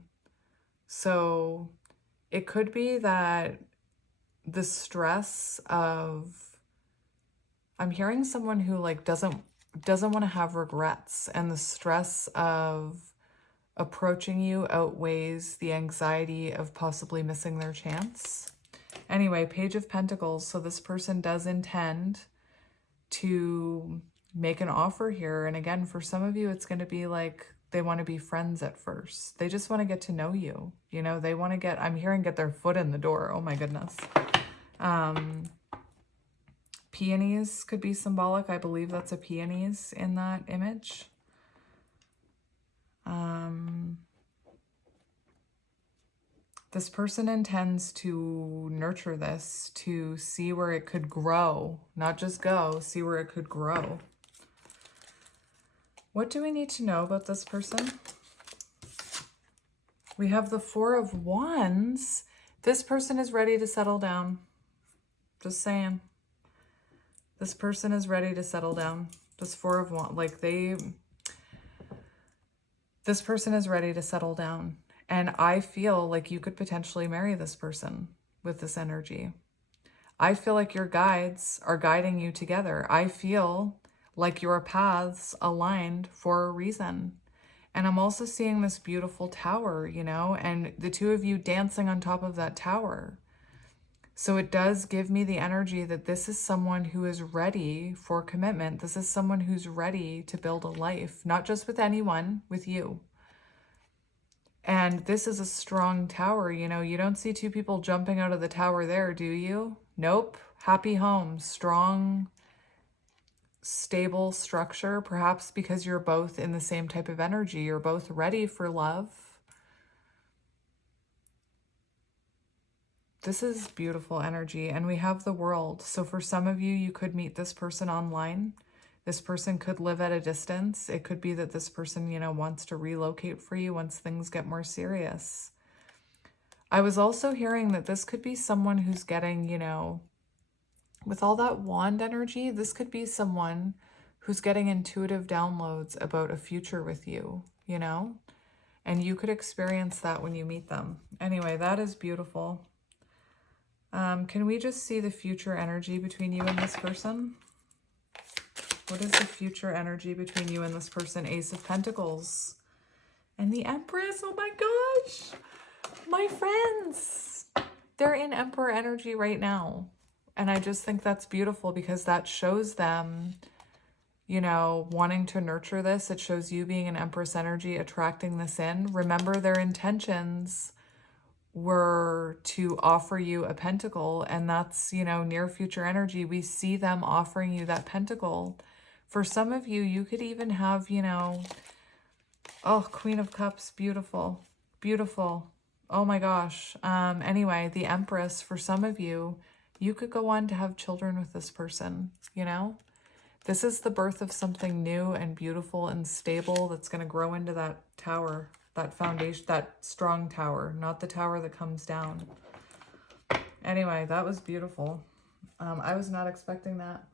So it could be that the stress of, I'm hearing someone who like doesn't want to have regrets, and the stress of approaching you outweighs the anxiety of possibly missing their chance. Anyway, Page of Pentacles. So this person does intend to make an offer here. And again, for some of you, it's going to be like they want to be friends at first. They just want to get to know you. You know, they want to get, I'm hearing get their foot in the door. Oh my goodness. Peonies could be symbolic. I believe that's a peonies in that image. This person intends to nurture this, to see where it could grow, not just go, see where it could grow. What do we need to know about this person? We have the Four of Wands. This person is ready to settle down. Just saying. This person is ready to settle down. This Four of Wands, like this person is ready to settle down. And I feel like you could potentially marry this person with this energy. I feel like your guides are guiding you together. I feel like your paths aligned for a reason. And I'm also seeing this beautiful tower, you know, and the two of you dancing on top of that tower. So it does give me the energy that this is someone who is ready for commitment. This is someone who's ready to build a life, not just with anyone, with you. And this is a strong tower, you know, you don't see two people jumping out of the tower there, do you? Nope. Happy home, strong, stable structure, perhaps because you're both in the same type of energy. You're both ready for love. This is beautiful energy. And we have the World. So for some of you, you could meet this person online. This person could live at a distance. It could be that this person, you know, wants to relocate for you once things get more serious. I was also hearing that this could be someone who's getting, you know, with all that wand energy, this could be someone who's getting intuitive downloads about a future with you, you know, and you could experience that when you meet them. Anyway, that is beautiful. Can we just see the future energy between you and this person? What is the future energy between you and this person? Ace of Pentacles and the Empress. Oh my gosh, my friends, they're in Emperor energy right now. And I just think that's beautiful because that shows them, you know, wanting to nurture this. It shows you being an Empress energy, attracting this in. Remember, their intentions were to offer you a pentacle, and that's, you know, near future energy. We see them offering you that pentacle For some of you, you could even have, you know, oh, Queen of Cups, beautiful, beautiful. Oh my gosh. Anyway, the Empress, for some of you, you could go on to have children with this person, you know? This is the birth of something new and beautiful and stable that's going to grow into that tower, that foundation, that strong tower, not the tower that comes down. Anyway, that was beautiful. I was not expecting that.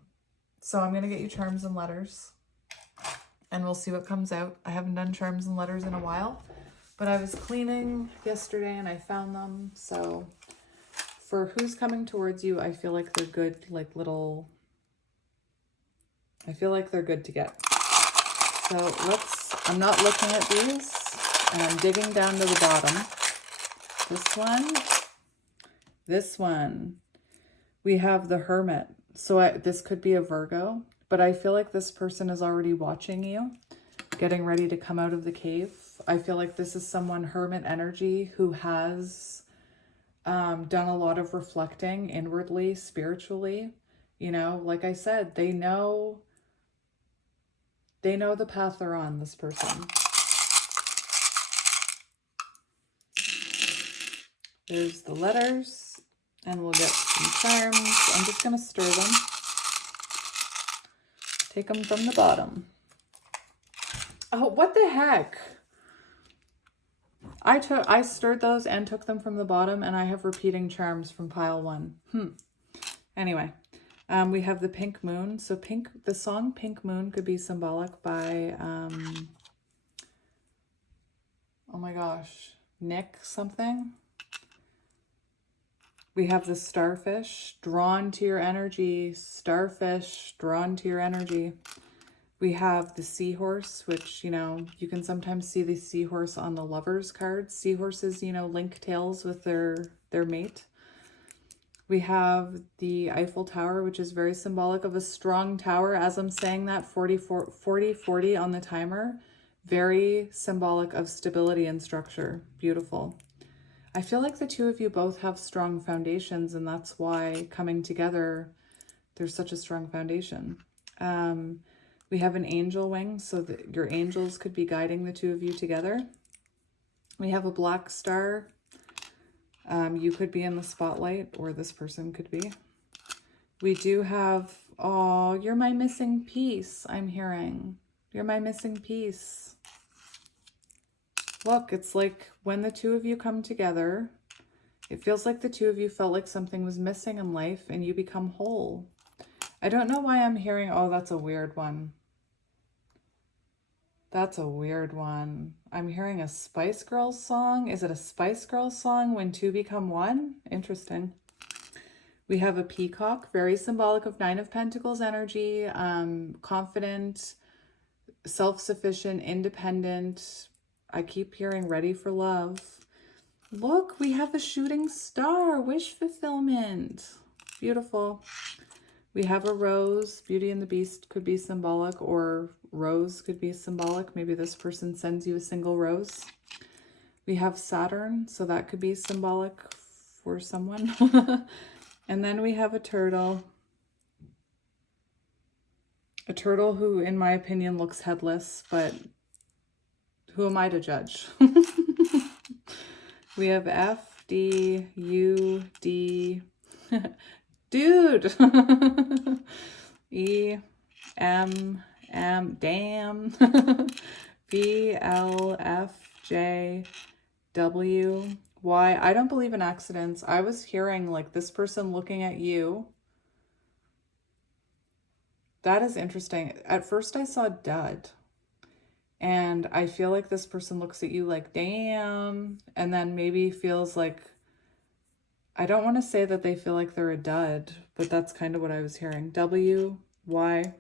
So I'm going to get you charms and letters, and we'll see what comes out. I haven't done charms and letters in a while, but I was cleaning yesterday and I found them. So for who's coming towards you, I feel like they're good, like little... I feel like they're good to get. So I'm not looking at these, and I'm digging down to the bottom. This one. We have the Hermit. So this could be a Virgo, but I feel like this person is already watching you, getting ready to come out of the cave. I feel like this is someone, Hermit energy, who has done a lot of reflecting inwardly, spiritually. You know, like I said, they know the path they're on, this person. There's the letters, and we'll get some charms. I'm just going to stir them. Take them from the bottom. Oh, what the heck? I stirred those and took them from the bottom, and I have repeating charms from pile 1. Anyway. We have the Pink Moon. So the song Pink Moon could be symbolic by, oh my gosh, Nick something. We have the Starfish, drawn to your energy. Starfish, drawn to your energy. We have the Seahorse, which, you know, you can sometimes see the seahorse on the Lovers cards. Seahorses, you know, link tails with their mate. We have the Eiffel Tower, which is very symbolic of a strong tower. As I'm saying that, 40 on the timer. Very symbolic of stability and structure. Beautiful. I feel like the two of you both have strong foundations, and that's why coming together, there's such a strong foundation. We have an angel wing, so that your angels could be guiding the two of you together. We have a black star. You could be in the spotlight, or this person could be. We do have, oh, you're my missing piece, I'm hearing. You're my missing piece. Look, it's like when the two of you come together, it feels like the two of you felt like something was missing in life and you become whole. I don't know why I'm hearing, oh, that's a weird one. That's a weird one. I'm hearing a Spice Girls song. Is it a Spice Girls song when two become one? Interesting. We have a peacock, very symbolic of 9 of Pentacles energy, confident, self-sufficient, independent. I keep hearing ready for love. Look, we have a shooting star, wish fulfillment. Beautiful. We have a rose. Beauty and the Beast could be symbolic, or rose could be symbolic. Maybe this person sends you a single rose. We have Saturn, so that could be symbolic for someone. And then we have a turtle. A turtle who, in my opinion, looks headless, but who am I to judge? We have F, D, U, D, dude. E, M, damn. B, L, F, J, W, Y. I don't believe in accidents. I was hearing like this person looking at you. That is interesting. At first I saw dud. And I feel like this person looks at you like, damn. And then maybe feels like, I don't want to say that they feel like they're a dud, but that's kind of what I was hearing. W, Y.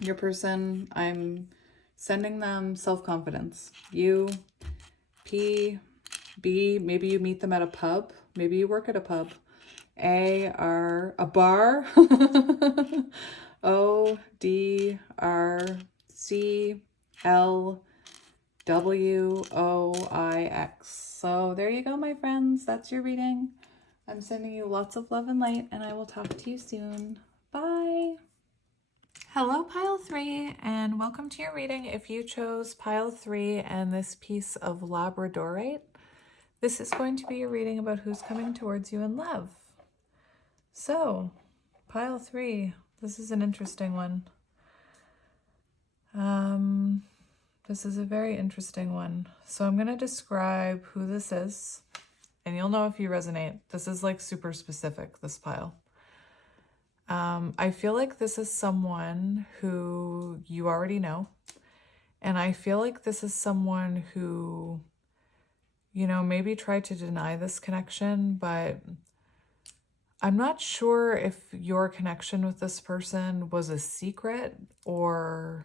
Your person, I'm sending them self-confidence. U, P, B, maybe you meet them at a pub. Maybe you work at a pub. A, R, a bar. O, D, R, C, L, W, O, I, X. So there you go, my friends. That's your reading. I'm sending you lots of love and light, and I will talk to you soon. Bye. Hello, pile 3, and welcome to your reading. If you chose pile 3 and this piece of labradorite, this is going to be a reading about who's coming towards you in love. So, pile 3, this is an interesting one. This is a very interesting one. So I'm going to describe who this is, and you'll know if you resonate. This is like super specific, this pile. I feel like this is someone who you already know. And I feel like this is someone who, you know, maybe tried to deny this connection, but I'm not sure if your connection with this person was a secret or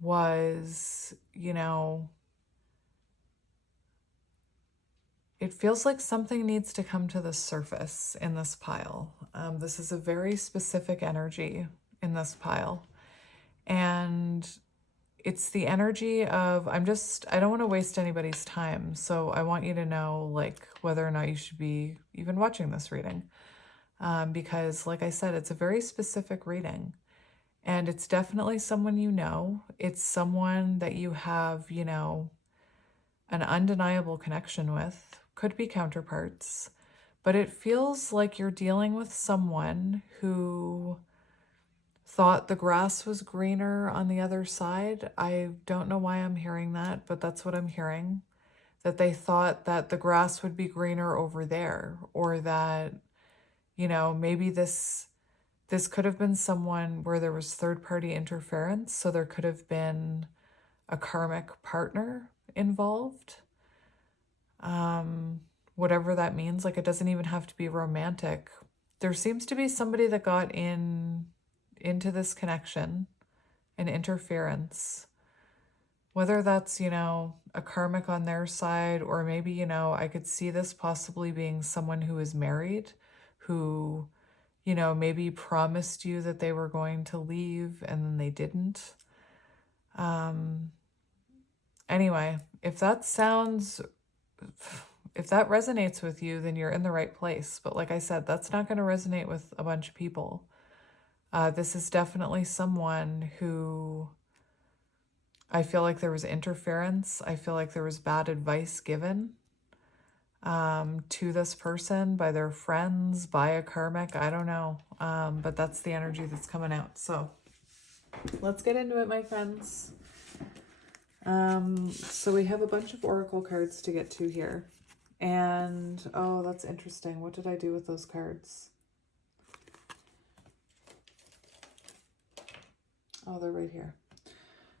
was, you know, it feels like something needs to come to the surface in this pile. This is a very specific energy in this pile. And it's the energy of, I don't want to waste anybody's time. So I want you to know, like, whether or not you should be even watching this reading. Because, like I said, it's a very specific reading. And it's definitely someone you know. It's someone that you have, you know, an undeniable connection with. Could be counterparts. But it feels like you're dealing with someone who thought the grass was greener on the other side. I don't know why I'm hearing that, but that's what I'm hearing. That they thought that the grass would be greener over there, or that, you know, maybe this could have been someone where there was third-party interference, so there could have been a karmic partner involved. Whatever that means, like, it doesn't even have to be romantic. There seems to be somebody that got into this connection, an interference, whether that's, you know, a karmic on their side, or maybe, you know, I could see this possibly being someone who is married, who, you know, maybe promised you that they were going to leave and then they didn't. Anyway, if that resonates with you, then you're in the right place. But like I said, that's not going to resonate with a bunch of people. This is definitely someone who, I feel like there was interference. I feel like there was bad advice given to this person by their friends, by a karmic. I don't know. But that's the energy that's coming out. So let's get into it, my friends. So we have a bunch of oracle cards to get to here. And, oh, that's interesting. What did I do with those cards? Oh, they're right here.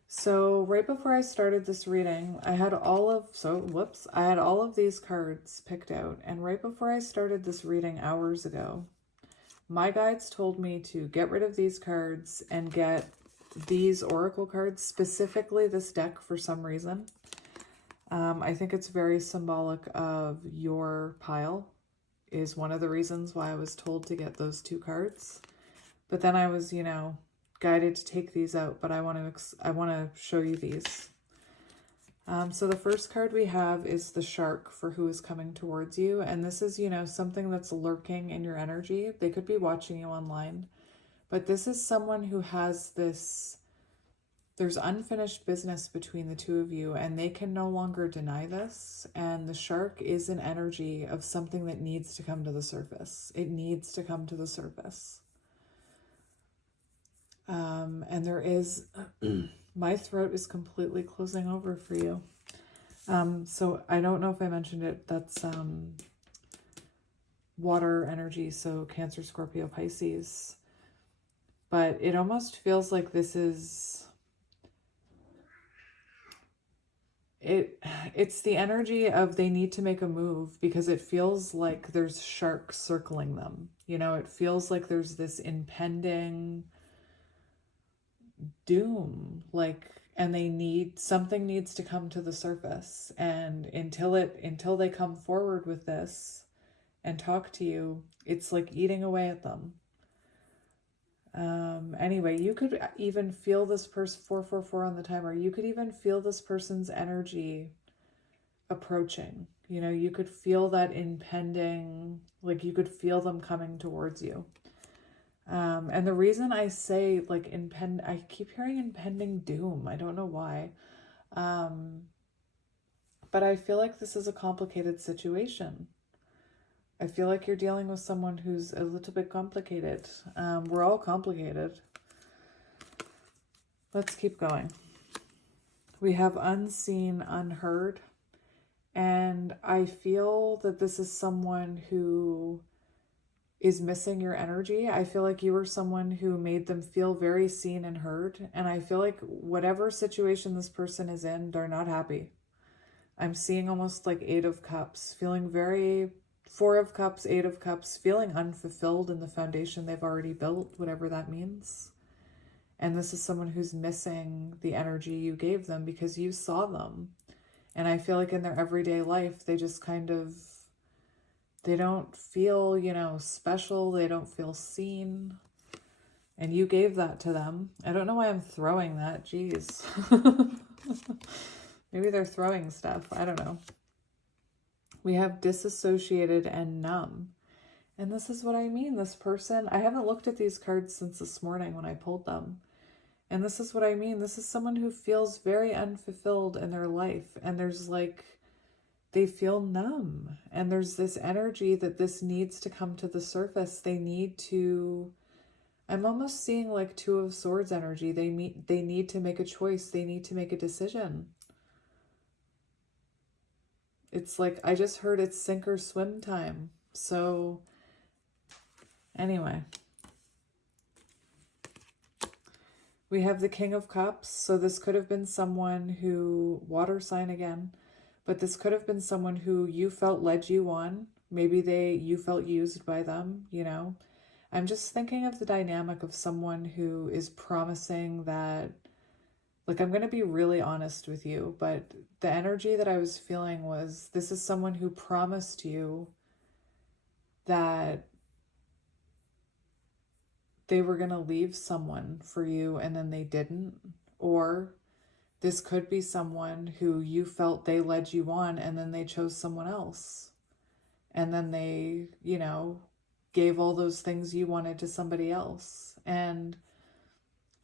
So right before I started this reading, I had all of these cards picked out. And right before I started this reading hours ago, my guides told me to get rid of these cards and get these oracle cards, specifically this deck for some reason. I think it's very symbolic of your pile, is one of the reasons why I was told to get those two cards. But then I was, you know, guided to take these out, but I want to show you these. So the first card we have is the shark for who is coming towards you. And this is, you know, something that's lurking in your energy. They could be watching you online, but this is someone who has there's unfinished business between the two of you, and they can no longer deny this. And the shark is an energy of something that needs to come to the surface. It needs to come to the surface. And there is, my throat is completely closing over for you. So I don't know if I mentioned it, that's water energy, so Cancer, Scorpio, Pisces. But it almost feels like this is, it's the energy of they need to make a move, because it feels like there's sharks circling them. You know, it feels like there's this impending doom, like, and something needs to come to the surface. And until they come forward with this and talk to you, it's like eating away at them. Anyway, you could even feel this person, 444 on the timer, you could even feel this person's energy approaching. You know, you could feel that impending, like you could feel them coming towards you. And the reason I say like I keep hearing impending doom. I don't know why. But I feel like this is a complicated situation. I feel like you're dealing with someone who's a little bit complicated. We're all complicated. Let's keep going. We have unseen, unheard. And I feel that this is someone who is missing your energy. I feel like you were someone who made them feel very seen and heard. And I feel like whatever situation this person is in, they're not happy. I'm seeing almost like 8 of Cups, feeling very 4 of Cups, 8 of Cups, feeling unfulfilled in the foundation they've already built, whatever that means. And this is someone who's missing the energy you gave them because you saw them. And I feel like in their everyday life, they just kind of, they don't feel, you know, special. They don't feel seen. And you gave that to them. I don't know why I'm throwing that. Jeez. Maybe they're throwing stuff. I don't know. We have disassociated and numb. And this is what I mean. This person, I haven't looked at these cards since this morning when I pulled them. And this is what I mean. This is someone who feels very unfulfilled in their life. And there's like, they feel numb. And there's this energy that this needs to come to the surface. They need to, I'm almost seeing like 2 of Swords energy. They need to make a choice. They need to make a decision. It's like, I just heard it's sink or swim time. So anyway, we have the King of Cups. So this could have been someone who, water sign again, but this could have been someone who you felt led you on. Maybe you felt used by them, you know. I'm just thinking of the dynamic of someone who is promising that, like, I'm going to be really honest with you, but the energy that I was feeling was, this is someone who promised you that they were going to leave someone for you and then they didn't. Or this could be someone who you felt they led you on and then they chose someone else. And then they, you know, gave all those things you wanted to somebody else. And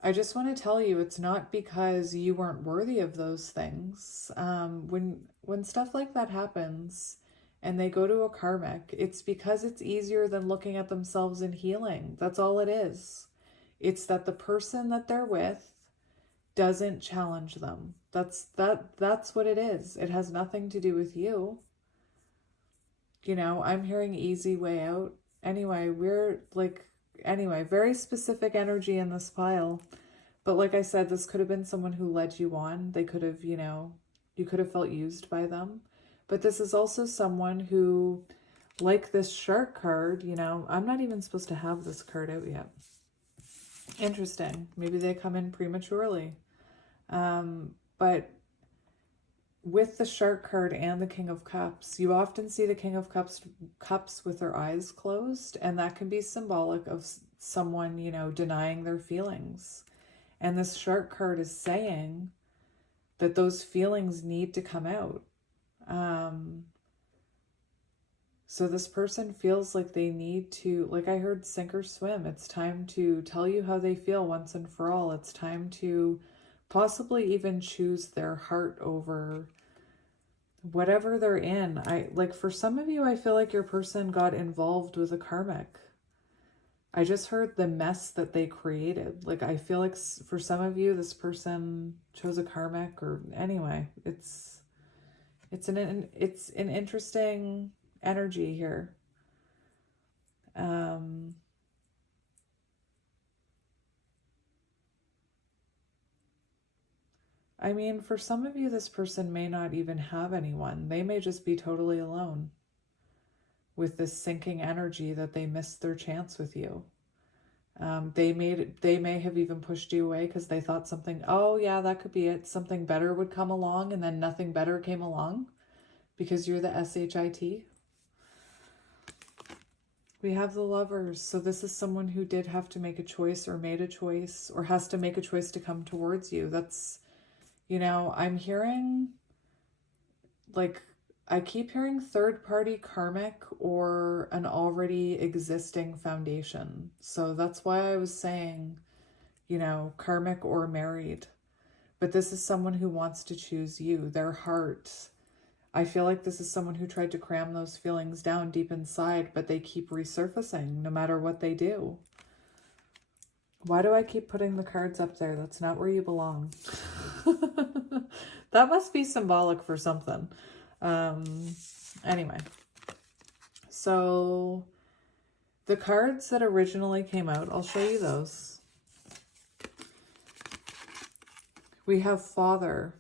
I just want to tell you, it's not because you weren't worthy of those things. When stuff like that happens and they go to a karmic, it's because it's easier than looking at themselves and healing. That's all it is. It's that the person that they're with doesn't challenge them. That's what it is. It has nothing to do with you. You know, I'm hearing easy way out. Anyway, very specific energy in this pile. But like I said, this could have been someone who led you on. They could have, you know, you could have felt used by them. But this is also someone who, like this shark card, you know, I'm not even supposed to have this card out yet. Interesting. Maybe they come in prematurely. But with the shark card and the King of Cups, you often see the King of Cups with their eyes closed, and that can be symbolic of someone, you know, denying their feelings. And this shark card is saying that those feelings need to come out. So this person feels like they need to, like I heard sink or swim. It's time to tell you how they feel once and for all. It's time to possibly even choose their heart over whatever they're in. For some of you, I feel like your person got involved with a karmic. I just heard the mess that they created. Like, I feel like for some of you, this person chose a karmic, or anyway, it's an interesting energy here. I mean, for some of you, this person may not even have anyone. They may just be totally alone with this sinking energy that they missed their chance with you. They may have even pushed you away because they thought something, oh yeah, that could be it. Something better would come along, and then nothing better came along because you're the SHIT. We have the Lovers. So this is someone who did have to make a choice, or made a choice, or has to make a choice to come towards you. That's, you know, I'm hearing like I keep hearing third-party karmic or an already existing foundation. So that's why I was saying, you know, karmic or married. But this is someone who wants to choose you, their heart. I feel like this is someone who tried to cram those feelings down deep inside, but they keep resurfacing no matter what they do. Why do I keep putting the cards up there? That's not where you belong. That must be symbolic for something. Anyway, so the cards that originally came out, I'll show you those. We have Father,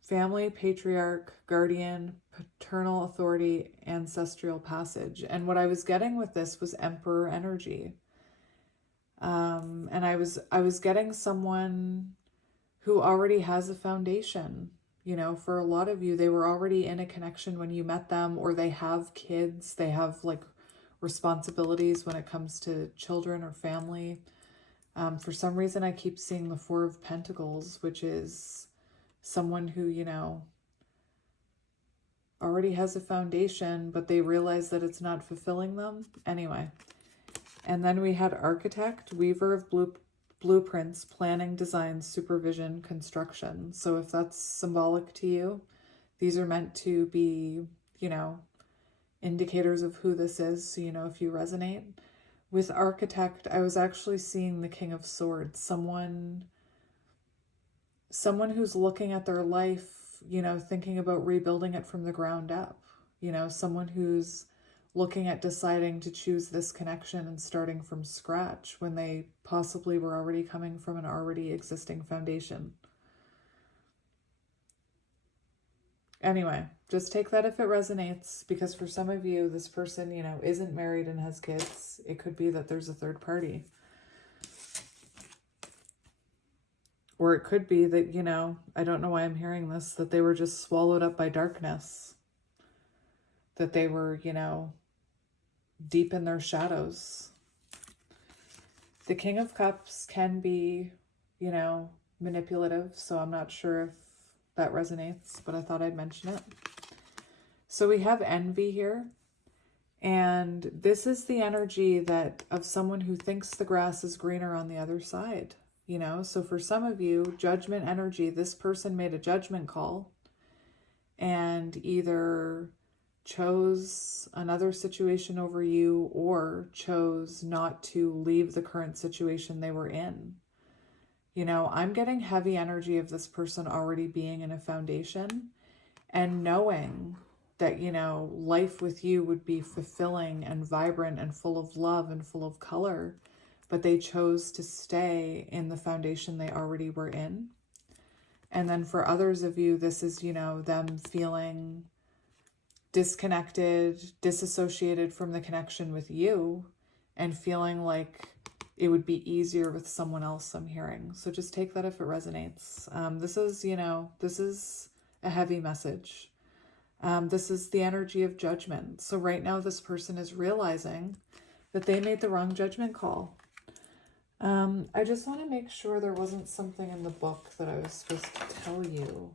Family, Patriarch, Guardian, Paternal Authority, Ancestral Passage. And what I was getting with this was Emperor energy. And I was getting someone who already has a foundation. You know, for a lot of you, they were already in a connection when you met them, or they have kids, they have like responsibilities when it comes to children or family. For some reason, I keep seeing the Four of Pentacles, which is someone who, you know, already has a foundation, but they realize that it's not fulfilling them. Anyway. And then we had Architect, Weaver of Blueprints, Planning, Design, Supervision, Construction. So if that's symbolic to you, these are meant to be, you know, indicators of who this is. So, you know, if you resonate. With Architect, I was actually seeing the King of Swords, someone who's looking at their life, you know, thinking about rebuilding it from the ground up. You know, someone who's looking at deciding to choose this connection and starting from scratch when they possibly were already coming from an already existing foundation. Anyway, just take that if it resonates, because for some of you, this person, you know, isn't married and has kids. It could be that there's a third party. Or it could be that, you know, I don't know why I'm hearing this, that they were just swallowed up by darkness. That they were, you know, deep in their shadows. The King of Cups can be, you know, manipulative, so I'm not sure if that resonates, but I thought I'd mention it. So we have Envy here, and this is the energy that of someone who thinks the grass is greener on the other side, you know. So for some of you, Judgment energy, this person made a judgment call and either chose another situation over you or chose not to leave the current situation they were in. You know, I'm getting heavy energy of this person already being in a foundation and knowing that, you know, life with you would be fulfilling and vibrant and full of love and full of color, but they chose to stay in the foundation they already were in. And then for others of you, this is, you know, them feeling disconnected, disassociated from the connection with you and feeling like it would be easier with someone else, I'm hearing. So just take that if it resonates. This is, you know, this is a heavy message. This is the energy of judgment. So right now this person is realizing that they made the wrong judgment call. I just want to make sure there wasn't something in the book that I was supposed to tell you.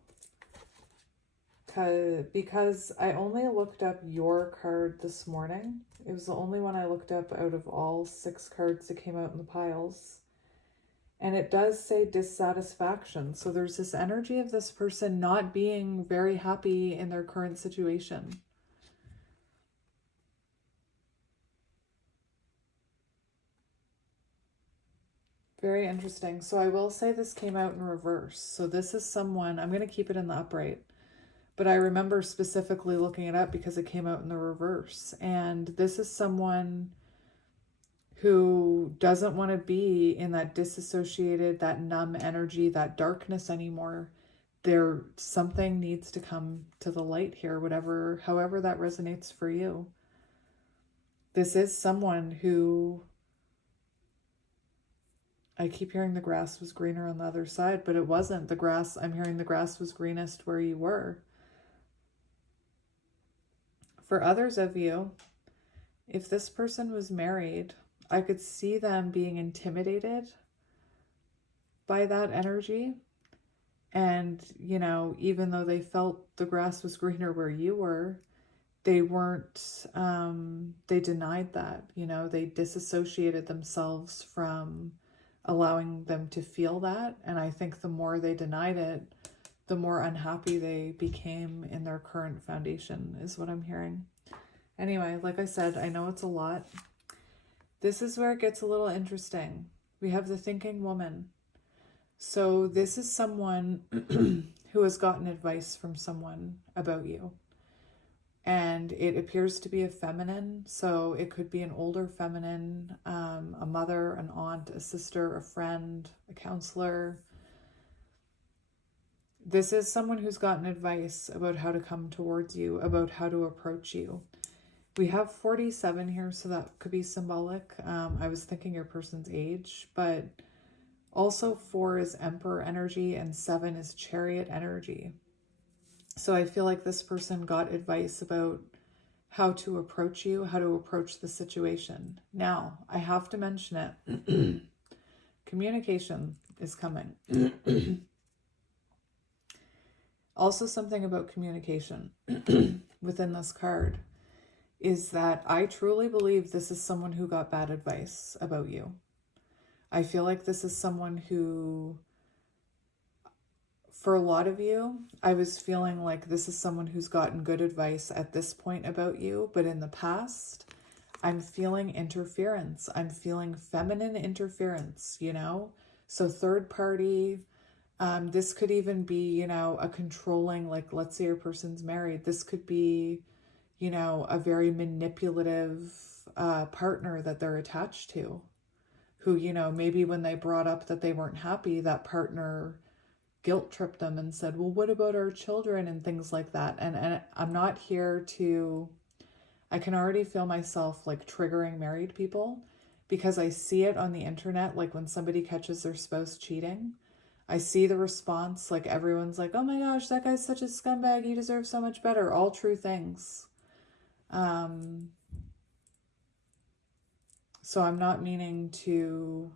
Because I only looked up your card this morning. It was the only one I looked up out of all 6 cards that came out in the piles. And it does say dissatisfaction. So there's this energy of this person not being very happy in their current situation. Very interesting. So I will say this came out in reverse. So this is someone, I'm going to keep it in the upright. But I remember specifically looking it up because it came out in the reverse. And this is someone who doesn't want to be in that disassociated, that numb energy, that darkness anymore. Something needs to come to the light here, however that resonates for you. This is someone who, I keep hearing the grass was greener on the other side, but it wasn't. I'm hearing the grass was greenest where you were. For others of you, if this person was married, I could see them being intimidated by that energy And, you know, even though they felt the grass was greener where you were, they weren't, they denied that, you know, they disassociated themselves from allowing them to feel that. And I think the more they denied it, the more unhappy they became in their current foundation, is what I'm hearing. Anyway, like I said, I know it's a lot. This is where it gets a little interesting. We have the thinking woman. So this is someone who has gotten advice from someone about you. And it appears to be a feminine. So it could be an older feminine, a mother, an aunt, a sister, a friend, a counselor. This is someone who's gotten advice about how to come towards you, about how to approach you. We have 47 here, so that could be symbolic. I was thinking your person's age, but also 4 is Emperor energy and 7 is Chariot energy. So I feel like this person got advice about how to approach you, how to approach the situation. Now, I have to mention it. Communication is coming. Also, something about communication within this card is that I truly believe this is someone who got bad advice about you. I feel like this is someone who, for a lot of you, I was feeling like this is someone who's gotten good advice at this point about you, but in the past, I'm feeling interference. I'm feeling feminine interference, you know? So third party, this could even be, you know, a controlling, like, let's say your person's married. This could be, you know, a very manipulative partner that they're attached to, who, you know, maybe when they brought up that they weren't happy, that partner guilt tripped them and said, well, what about our children and things like that. And I'm not here to, I can already feel myself like triggering married people because I see it on the internet. Like when somebody catches their spouse cheating, I see the response, like everyone's like, oh my gosh, that guy's such a scumbag. He deserves so much better. All true things. So I'm not meaning to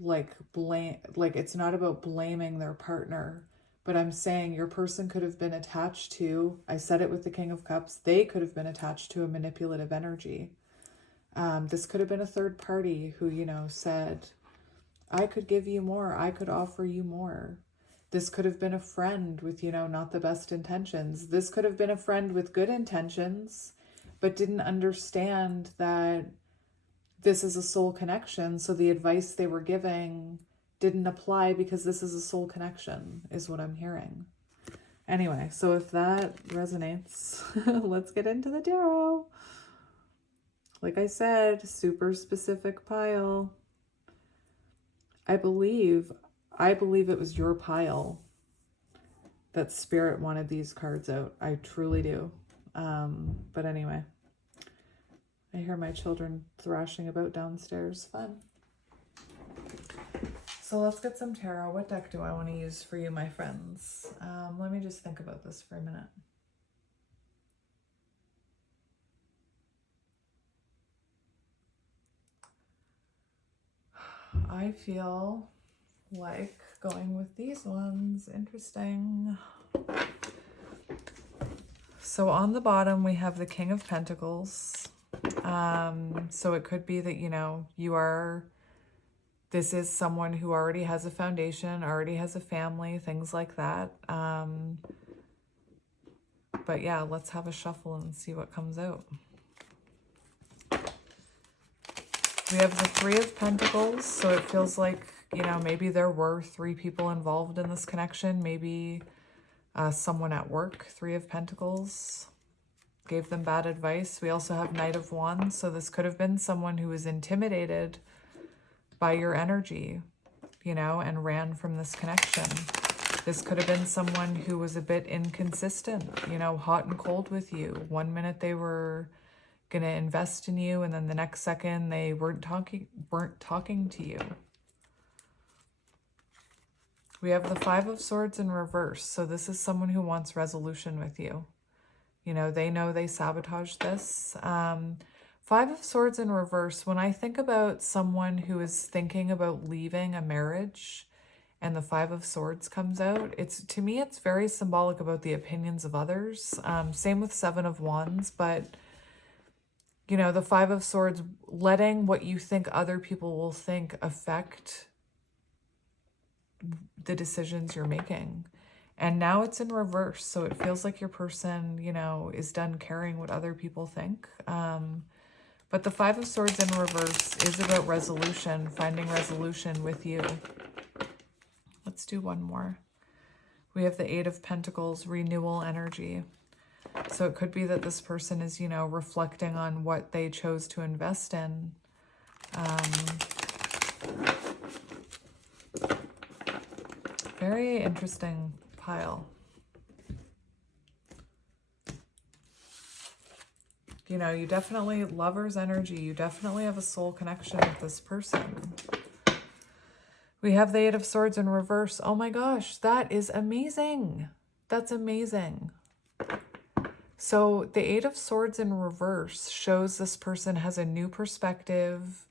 like blame, like it's not about blaming their partner, but I'm saying your person could have been attached to, I said it with the King of Cups, they could have been attached to a manipulative energy. This could have been a third party who, you know, said, I could give you more, I could offer you more. This could have been a friend with, you know, not the best intentions. This could have been a friend with good intentions, but didn't understand that this is a soul connection. So the advice they were giving didn't apply because this is a soul connection, is what I'm hearing. Anyway, so if that resonates, let's get into the tarot. Like I said, super specific pile. I believe it was your pile that Spirit wanted these cards out. I truly do. But anyway, I hear my children thrashing about downstairs. Fun. So let's get some tarot. What deck do I want to use for you, my friends? Let me just think about this for a minute. I feel like going with these ones. Interesting. So on the bottom, we have the King of Pentacles. So it could be that, you know, this is someone who already has a foundation, already has a family, things like that. But yeah, let's have a shuffle and see what comes out. We have the Three of Pentacles, so it feels like, you know, maybe there were 3 people involved in this connection. Maybe someone at work, Three of Pentacles, gave them bad advice. We also have Knight of Wands, so this could have been someone who was intimidated by your energy, you know, and ran from this connection. This could have been someone who was a bit inconsistent, you know, hot and cold with you. One minute they were going to invest in you, and then the next second they weren't talking to you. We have the Five of Swords in reverse. So this is someone who wants resolution with you. You know they sabotaged this. Five of Swords in reverse. When I think about someone who is thinking about leaving a marriage and the Five of Swords comes out, to me, it's very symbolic about the opinions of others. Same with Seven of Wands, but you know, the Five of Swords, letting what you think other people will think affect the decisions you're making. And now it's in reverse. So it feels like your person, you know, is done caring what other people think. But the Five of Swords in reverse is about resolution, finding resolution with you. Let's do one more. We have the Eight of Pentacles, renewal energy. So it could be that this person is, you know, reflecting on what they chose to invest in. Very interesting pile. You know, you definitely, lover's energy, you definitely have a soul connection with this person. We have the Eight of Swords in reverse. Oh my gosh, that is amazing. That's amazing. So the Eight of Swords in reverse shows this person has a new perspective.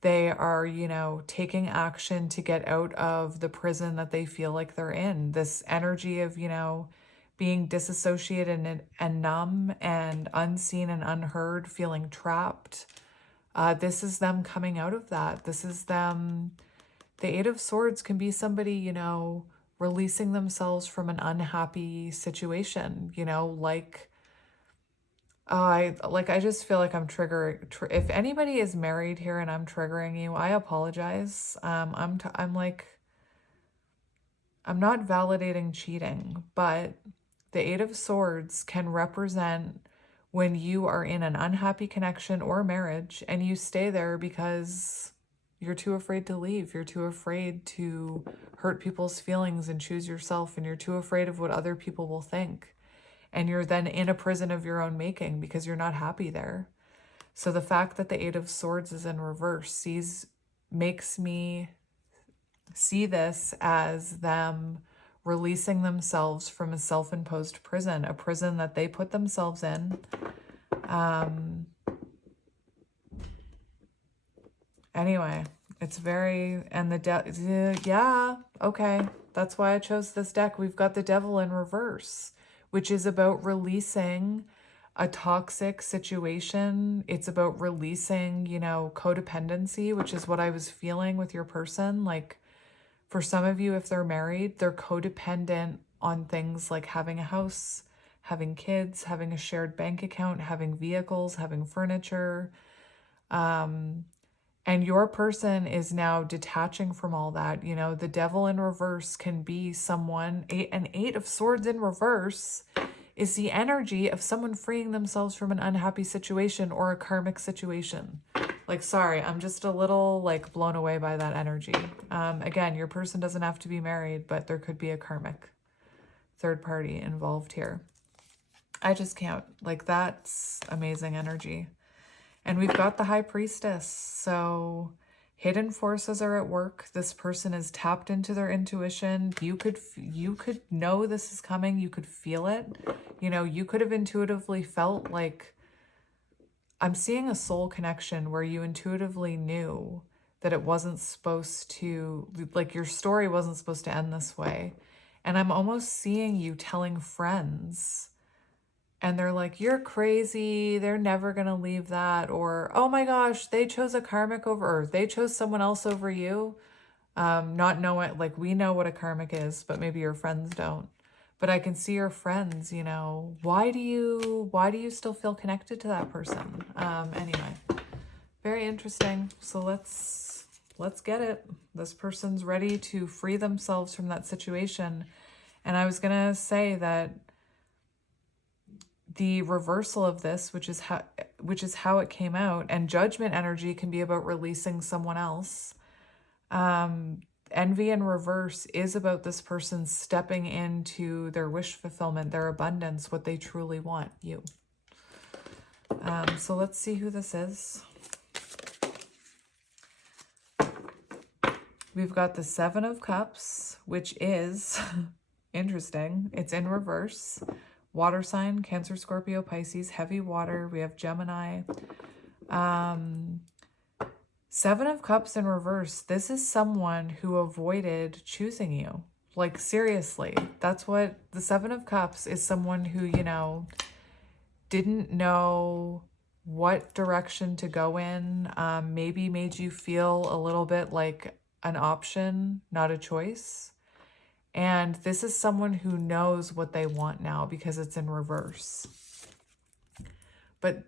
They are, you know, taking action to get out of the prison that they feel like they're in. This energy of, you know, being disassociated and numb and unseen and unheard, feeling trapped. This is them coming out of that. This is them. The Eight of Swords can be somebody, you know, releasing themselves from an unhappy situation, you know, like, I just feel like I'm triggering. If anybody is married here and I'm triggering you, I apologize. I'm not validating cheating, but the Eight of Swords can represent when you are in an unhappy connection or marriage and you stay there because you're too afraid to leave. You're too afraid to hurt people's feelings and choose yourself, and you're too afraid of what other people will think. And you're then in a prison of your own making because you're not happy there. So the fact that the Eight of Swords is in reverse makes me see this as them releasing themselves from a self-imposed prison, a prison that they put themselves in. Anyway, it's very, and yeah, okay. That's why I chose this deck. We've got the Devil in reverse, which is about releasing a toxic situation. It's about releasing, you know, codependency, which is what I was feeling with your person. Like, for some of you, if they're married, they're codependent on things like having a house, having kids, having a shared bank account, having vehicles, having furniture. And your person is now detaching from all that. You know, the Devil in reverse can be someone, an Eight of Swords in reverse is the energy of someone freeing themselves from an unhappy situation or a karmic situation. Like, sorry, I'm just a little like blown away by that energy. Again, your person doesn't have to be married, but there could be a karmic third party involved here. I just can't, like, that's amazing energy. And we've got the High Priestess. So hidden forces are at work. This person is tapped into their intuition. You could know this is coming. You could feel it. You know, you could have intuitively felt like, I'm seeing a soul connection where you intuitively knew that it wasn't supposed to, like, your story wasn't supposed to end this way. And I'm almost seeing you telling friends, and they're like, you're crazy, they're never going to leave that. Or, oh my gosh, they chose a karmic over, or they chose someone else over you. Not knowing, like, we know what a karmic is, but maybe your friends don't. But I can see your friends, you know, why do you still feel connected to that person? Anyway, very interesting. So let's get it. This person's ready to free themselves from that situation. And I was going to say that the reversal of this, which is how it came out, and judgment energy can be about releasing someone else. Envy in reverse is about this person stepping into their wish fulfillment, their abundance, what they truly want, you. So let's see who this is. We've got the Seven of Cups, which is interesting. It's in reverse. Water sign, Cancer, Scorpio, Pisces, heavy water. We have Gemini. Seven of Cups in reverse. This is someone who avoided choosing you. Like, seriously, that's what the Seven of Cups is. Someone who, you know, didn't know what direction to go in, maybe made you feel a little bit like an option, not a choice. And this is someone who knows what they want now because it's in reverse. But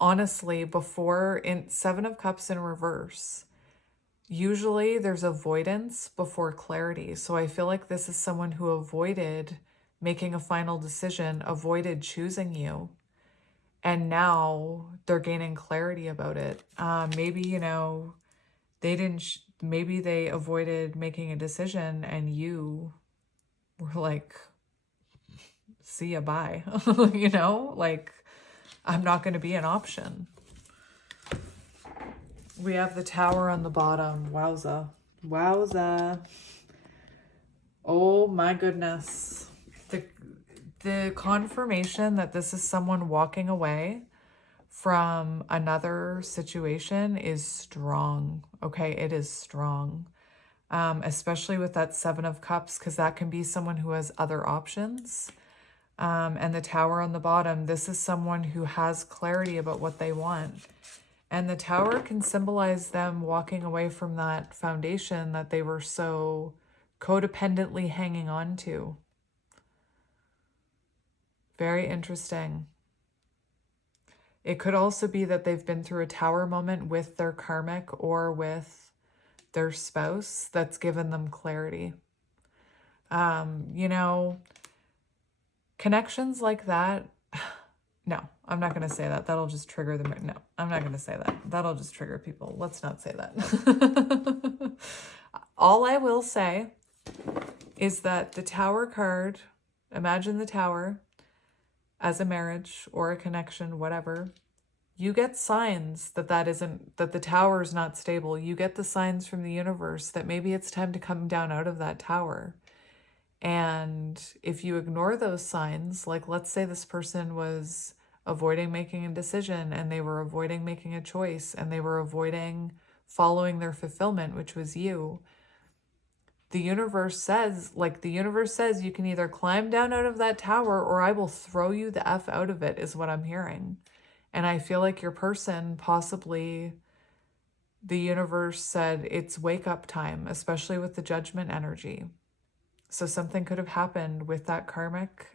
honestly, before, in Seven of Cups in reverse, usually there's avoidance before clarity. So I feel like this is someone who avoided making a final decision, avoided choosing you. And now they're gaining clarity about it. Maybe, you know, they didn't, maybe they avoided making a decision and you were like, see ya, bye. You know, like, I'm not going to be an option. We have the Tower on the bottom. Wowza. Wowza. Oh my goodness. The confirmation that this is someone walking away from another situation is strong. Okay, it is strong. Especially with that Seven of Cups, because that can be someone who has other options. And the Tower on the bottom, this is someone who has clarity about what they want. And the Tower can symbolize them walking away from that foundation that they were so codependently hanging on to. Very interesting. It could also be that they've been through a Tower moment with their karmic or with their spouse that's given them clarity. You know, connections like that, no, I'm not going to say that. That'll just trigger them. No, I'm not going to say that. That'll just trigger people. Let's not say that. All I will say is that the Tower card, imagine the Tower as a marriage or a connection, whatever. You get signs that that the Tower is not stable. You get the signs from the universe that maybe it's time to come down out of that Tower. And if you ignore those signs, like let's say this person was avoiding making a decision and they were avoiding making a choice and they were avoiding following their fulfillment, which was you. The universe says you can either climb down out of that tower or I will throw you the F out of it, is what I'm hearing. And I feel like your person, possibly the universe said it's wake up time, especially with the Judgment energy. So something could have happened with that karmic,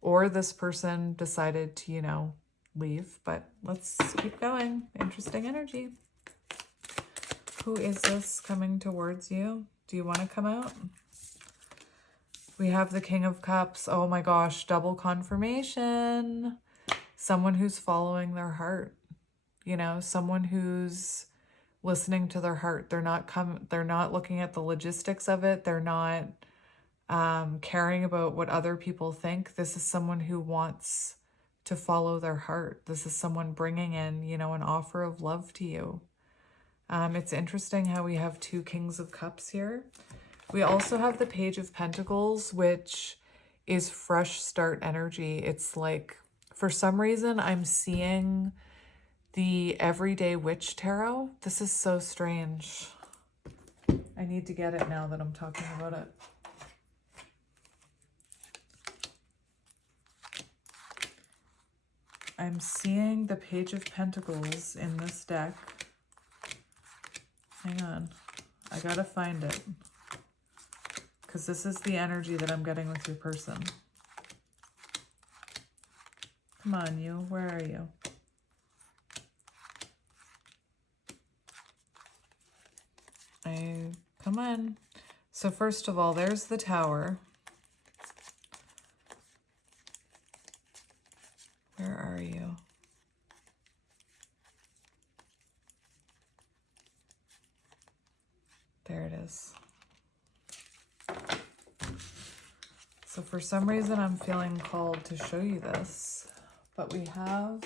or this person decided to, you know, leave. But let's keep going. Interesting energy. Who is this coming towards you? Do you want to come out? We have the King of Cups. Oh my gosh, double confirmation. Someone who's following their heart. You know, someone who's listening to their heart. They're not looking at the logistics of it. They're not caring about what other people think. This is someone who wants to follow their heart. This is someone bringing in, you know, an offer of love to you. It's interesting how we have two Kings of Cups here. We also have the Page of Pentacles, which is fresh start energy. It's like, for some reason, I'm seeing the Everyday Witch Tarot. This is so strange. I need to get it now that I'm talking about it. I'm seeing the Page of Pentacles in this deck. Hang on. I gotta find it. Because this is the energy that I'm getting with your person. Come on, you. Where are you? Come on. So first of all, there's the Tower. Where are you? There it is. So for some reason, I'm feeling called to show you this, but we have,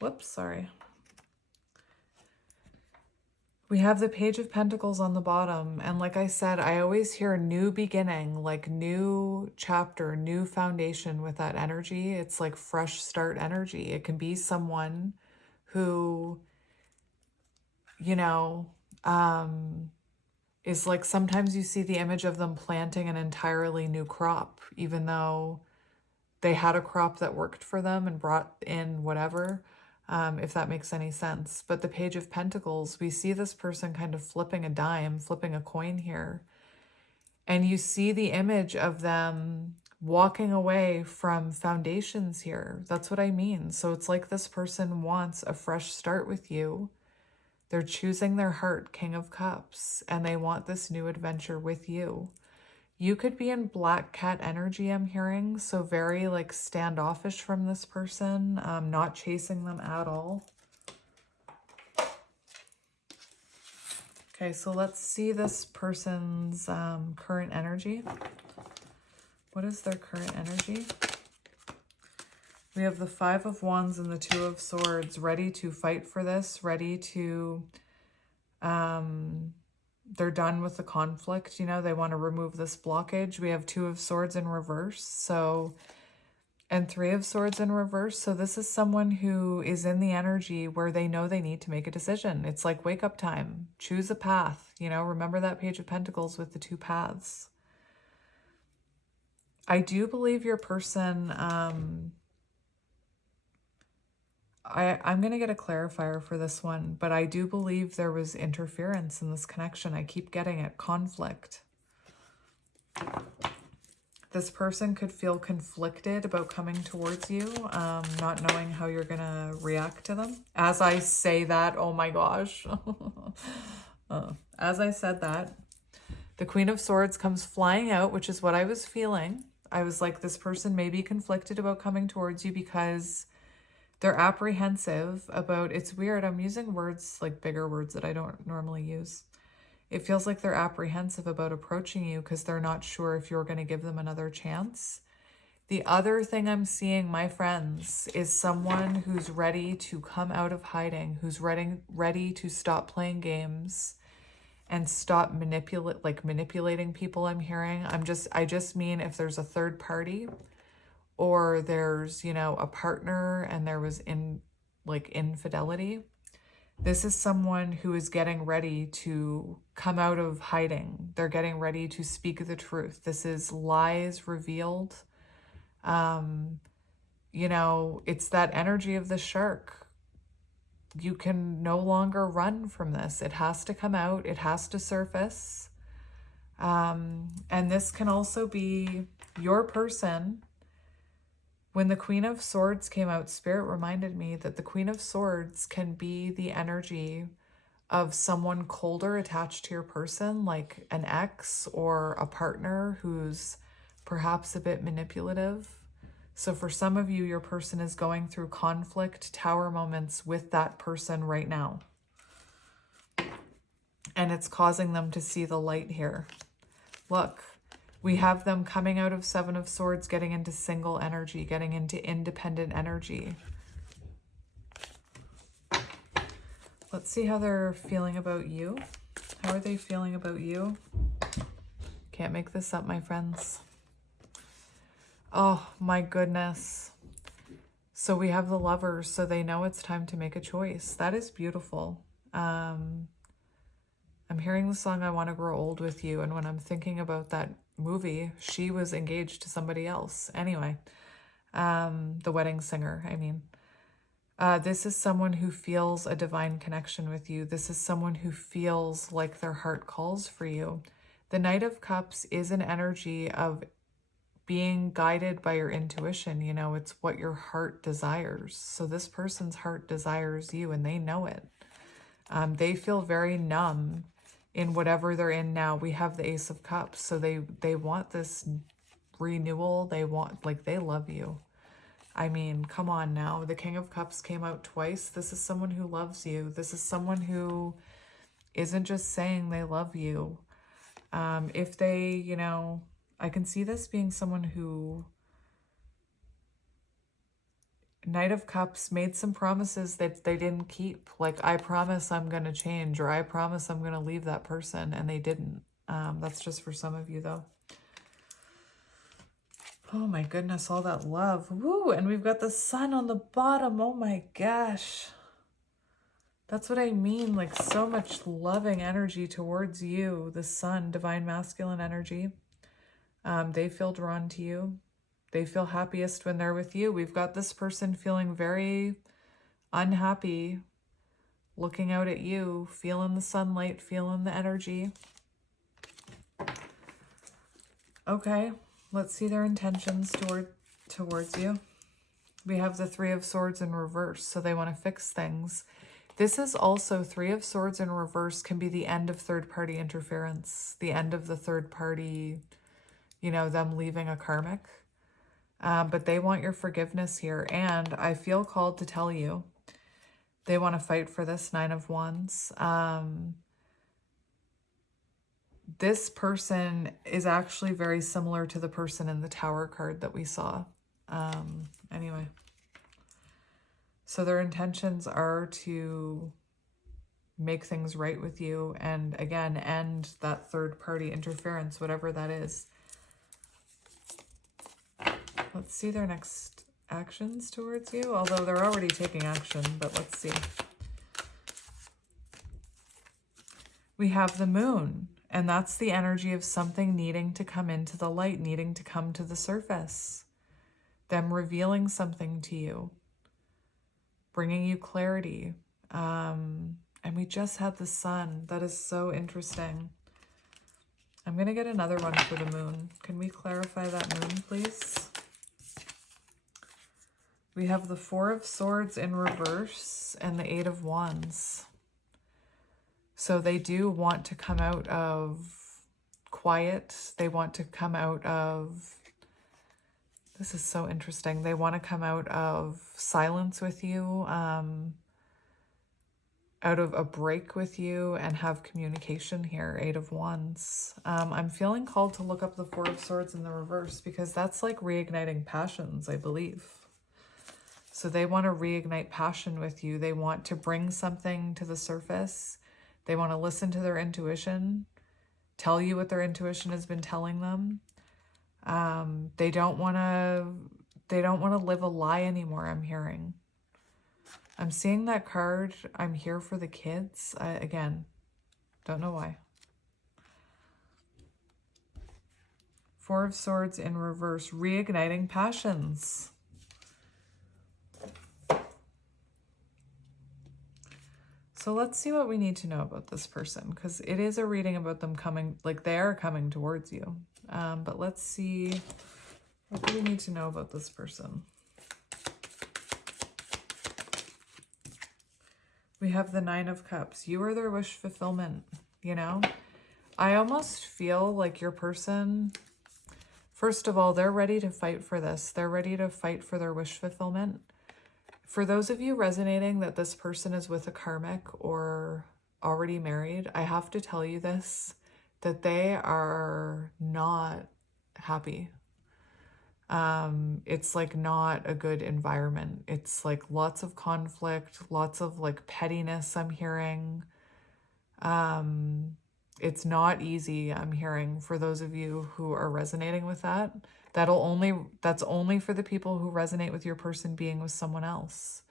whoops, sorry. We have the Page of Pentacles on the bottom. And like I said, I always hear a new beginning, like new chapter, new foundation with that energy. It's like fresh start energy. It can be someone who you know, is like sometimes you see the image of them planting an entirely new crop, even though they had a crop that worked for them and brought in whatever, if that makes any sense. But the Page of Pentacles, we see this person kind of flipping a dime, flipping a coin here. And you see the image of them walking away from foundations here. That's what I mean. So it's like this person wants a fresh start with you. They're choosing their heart, King of Cups, and they want this new adventure with you. You could be in Black Cat energy, I'm hearing, so very like standoffish from this person, not chasing them at all. Okay, so let's see this person's current energy. What is their current energy? We have the Five of Wands and the Two of Swords, ready to fight for this, ready to, they're done with the conflict, you know, they want to remove this blockage. We have Two of Swords in reverse, so, and Three of Swords in reverse. So this is someone who is in the energy where they know they need to make a decision. It's like wake up time, choose a path, you know, remember that Page of Pentacles with the two paths. I do believe your person, I'm going to get a clarifier for this one, but I do believe there was interference in this connection. I keep getting it. Conflict. This person could feel conflicted about coming towards you, not knowing how you're going to react to them. As I say that, oh my gosh. As I said that, the Queen of Swords comes flying out, which is what I was feeling. I was like, this person may be conflicted about coming towards you because they're apprehensive about, it's weird, I'm using words like bigger words that I don't normally use. It feels like they're apprehensive about approaching you because they're not sure if you're going to give them another chance. The other thing I'm seeing, my friends, is someone who's ready to come out of hiding, who's ready to stop playing games and stop manipulating people. I'm hearing. I just mean if there's a third party, or there's, you know, a partner and there was infidelity. This is someone who is getting ready to come out of hiding. They're getting ready to speak the truth. This is lies revealed. You know, it's that energy of the shark. You can no longer run from this. It has to come out. It has to surface. And this can also be your person. When the Queen of Swords came out, Spirit reminded me that the Queen of Swords can be the energy of someone colder attached to your person, like an ex or a partner who's perhaps a bit manipulative. So for some of you, your person is going through conflict, tower moments with that person right now. And it's causing them to see the light here. Look. We have them coming out of Seven of Swords, getting into single energy, getting into independent energy. Let's see how they're feeling about you. How are they feeling about you? Can't make this up, my friends. Oh, my goodness. So we have the Lovers, so they know it's time to make a choice. That is beautiful. I'm hearing the song I Want to Grow Old With You, and when I'm thinking about that movie, she was engaged to somebody else. Anyway, The Wedding Singer, I mean. This is someone who feels a divine connection with you. This is someone who feels like their heart calls for you. The Knight of Cups is an energy of being guided by your intuition. You know, it's what your heart desires. So this person's heart desires you, and they know it. They feel very numb in whatever they're in now. We have the Ace of Cups, so they want this renewal. They want, like, they love you. I mean, come on now. The King of Cups came out twice. This is someone who loves you. This is someone who isn't just saying they love you. If they, you know, I can see this being someone who, Knight of Cups, made some promises that they didn't keep. Like, I promise I'm going to change, or I promise I'm going to leave that person, and they didn't. That's just for some of you, though. Oh my goodness, all that love. Woo! And we've got the Sun on the bottom. Oh my gosh. That's what I mean. Like so much loving energy towards you, the sun, divine masculine energy. They feel drawn to you. They feel happiest when they're with you. We've got this person feeling very unhappy, looking out at you, feeling the sunlight, feeling the energy. Okay, let's see their intentions towards you. We have the Three of Swords in reverse, so they want to fix things. This is also Three of Swords in reverse can be the end of third-party interference, the end of the third party, you know, them leaving a karmic. But they want your forgiveness here. And I feel called to tell you, they want to fight for this Nine of Wands. This person is actually very similar to the person in the Tower card that we saw. Anyway. So their intentions are to make things right with you. And again, end that third party interference, whatever that is. Let's see their next actions towards you. Although they're already taking action, but let's see. We have the Moon. And that's the energy of something needing to come into the light, needing to come to the surface. Them revealing something to you. Bringing you clarity. And we just had the Sun. That is so interesting. I'm going to get another one for the Moon. Can we clarify that Moon, please? We have the Four of Swords in reverse and the Eight of Wands. So they do want to come out of quiet. They want to come out of... This is so interesting. They want to come out of silence with you, out of a break with you, and have communication here, Eight of Wands. I'm feeling called to look up the Four of Swords in the reverse because that's like reigniting passions, I believe. So they want to reignite passion with you. They want to bring something to the surface. They want to listen to their intuition, tell you what their intuition has been telling them. They don't want to live a lie anymore, I'm hearing. I'm seeing that card. I'm here for the kids. Again, don't know why. Four of Swords in reverse, reigniting passions. So let's see what we need to know about this person, because it is a reading about them coming, like they are coming towards you. But let's see, what do we need to know about this person? We have the Nine of Cups. You are their wish fulfillment, you know? I almost feel like your person, first of all, they're ready to fight for this. They're ready to fight for their wish fulfillment. For those of you resonating that this person is with a karmic or already married, I have to tell you this, that they are not happy. It's like not a good environment. It's like lots of conflict, lots of like pettiness I'm hearing. It's not easy, I'm hearing, for those of you who are resonating with that. That's only for the people who resonate with your person being with someone else.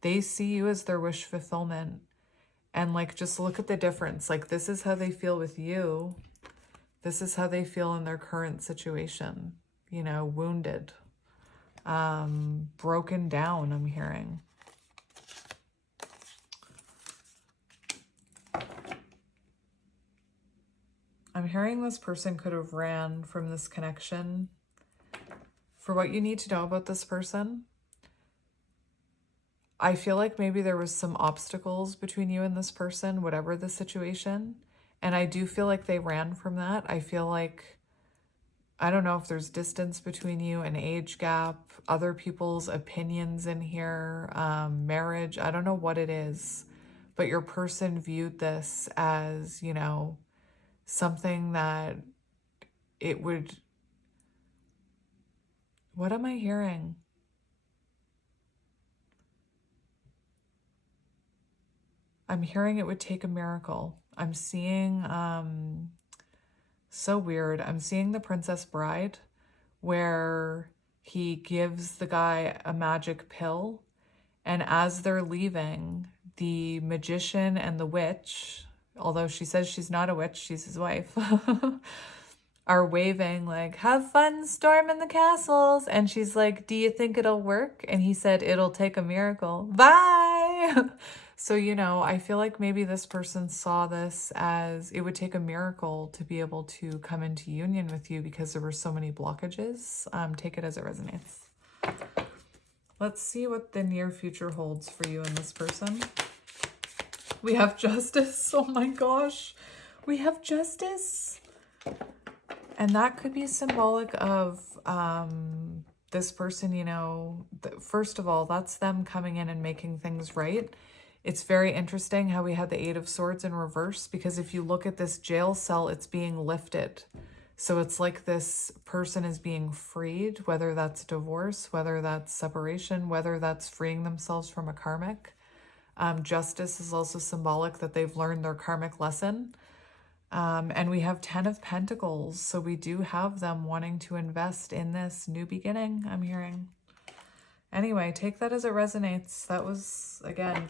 They see you as their wish fulfillment. And like, just look at the difference. Like, this is how they feel with you. This is how they feel in their current situation. You know, wounded, broken down, I'm hearing. I'm hearing this person could have ran from this connection. For what you need to know about this person, I feel like maybe there was some obstacles between you and this person, whatever the situation. And I do feel like they ran from that. I feel like, I don't know if there's distance between you, an age gap, other people's opinions in here, marriage. I don't know what it is, but your person viewed this as, you know, something that it would... What am I hearing? I'm hearing it would take a miracle. I'm seeing, so weird. I'm seeing the Princess Bride, where he gives the guy a magic pill, and as they're leaving, the magician and the witch, although she says she's not a witch, she's his wife, are waving like, have fun storming the castles. And she's like, do you think it'll work? And he said, it'll take a miracle. Bye. So, you know, I feel like maybe this person saw this as it would take a miracle to be able to come into union with you because there were so many blockages. Take it as it resonates. Let's see what the near future holds for you and this person. We have justice. Oh my gosh. We have justice. And that could be symbolic of this person, you know, first of all, that's them coming in and making things right. It's very interesting how we had the Eight of Swords in reverse, because if you look at this jail cell, it's being lifted. So it's like this person is being freed, whether that's divorce, whether that's separation, whether that's freeing themselves from a karmic. Justice is also symbolic that they've learned their karmic lesson. And we have 10 of Pentacles. So we do have them wanting to invest in this new beginning, I'm hearing. Anyway, take that as it resonates. That was, again,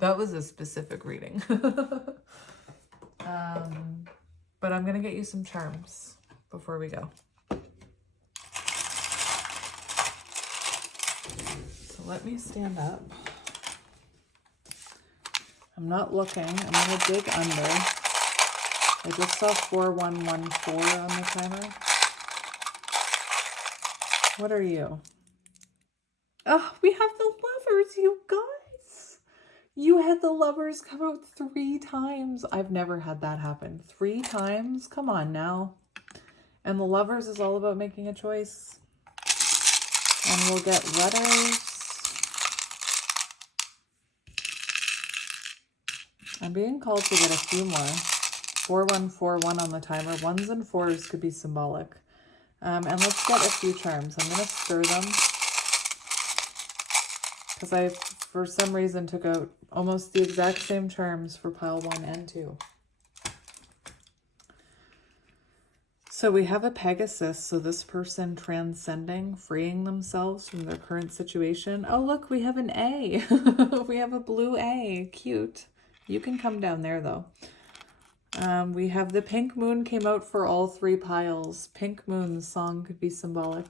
that was a specific reading. But I'm going to get you some charms before we go. So let me stand up. I'm not looking. I'm going to dig under. I just saw 4114 on the timer. What are you? Oh, we have the Lovers, you guys. You had the Lovers come out 3 times. I've never had that happen. 3 times? Come on now. And the Lovers is all about making a choice. And we'll get letters. I'm being called to get a few more. 4141 on the timer. 1s and 4s could be symbolic. And let's get a few charms. I'm going to stir them. Because I, for some reason, took out almost the exact same charms for pile 1 and 2. So we have a Pegasus. So this person transcending, freeing themselves from their current situation. Oh, look, we have an A. We have a blue A. Cute. You can come down there, though. We have the Pink Moon came out for all 3 piles. Pink Moon's song could be symbolic.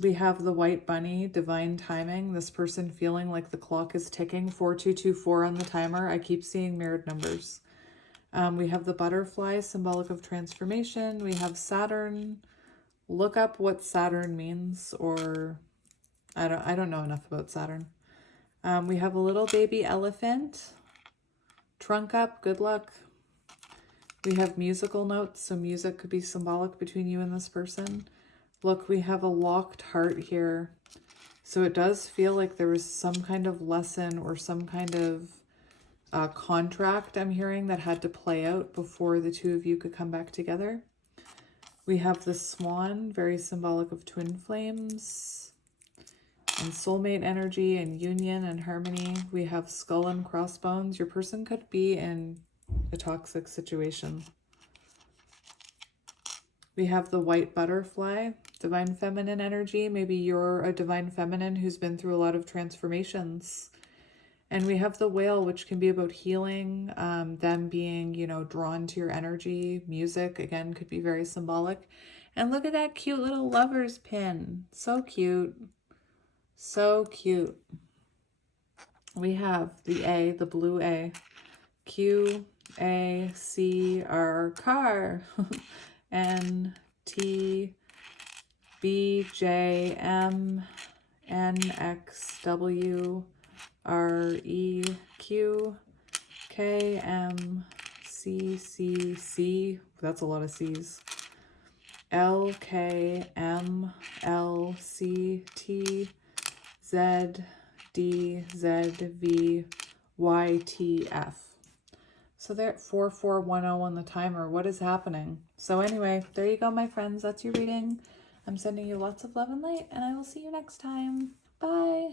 We have the White Bunny, divine timing. This person feeling like the clock is ticking. 4224 on the timer. I keep seeing mirrored numbers. We have the Butterfly, symbolic of transformation. We have Saturn. Look up what Saturn means, or I don't know enough about Saturn. We have a little baby elephant. Trunk up, good luck. We have musical notes, so music could be symbolic between you and this person. Look, we have a locked heart here. So it does feel like there was some kind of lesson or some kind of contract I'm hearing that had to play out before the 2 of you could come back together. We have the Swan, very symbolic of twin flames and soulmate energy and union and harmony. We have Skull and Crossbones. Your person could be in a toxic situation. We have the White Butterfly, divine feminine energy. Maybe you're a divine feminine who's been through a lot of transformations. And we have the Whale, which can be about healing, them being, you know, drawn to your energy. Music, again, could be very symbolic. And look at that cute little Lovers pin. So cute. So cute. We have the A, the blue A. Q, A, C, R, car. N, T, B, J, M, N, X, W, R, E, Q, K, M, C, C, C. That's a lot of C's. L, K, M, L, C, T, Z, D, Z, V, Y, T, F. So they're at 4410 on the timer. What is happening? So anyway, there you go, my friends. That's your reading. I'm sending you lots of love and light, and I will see you next time. Bye.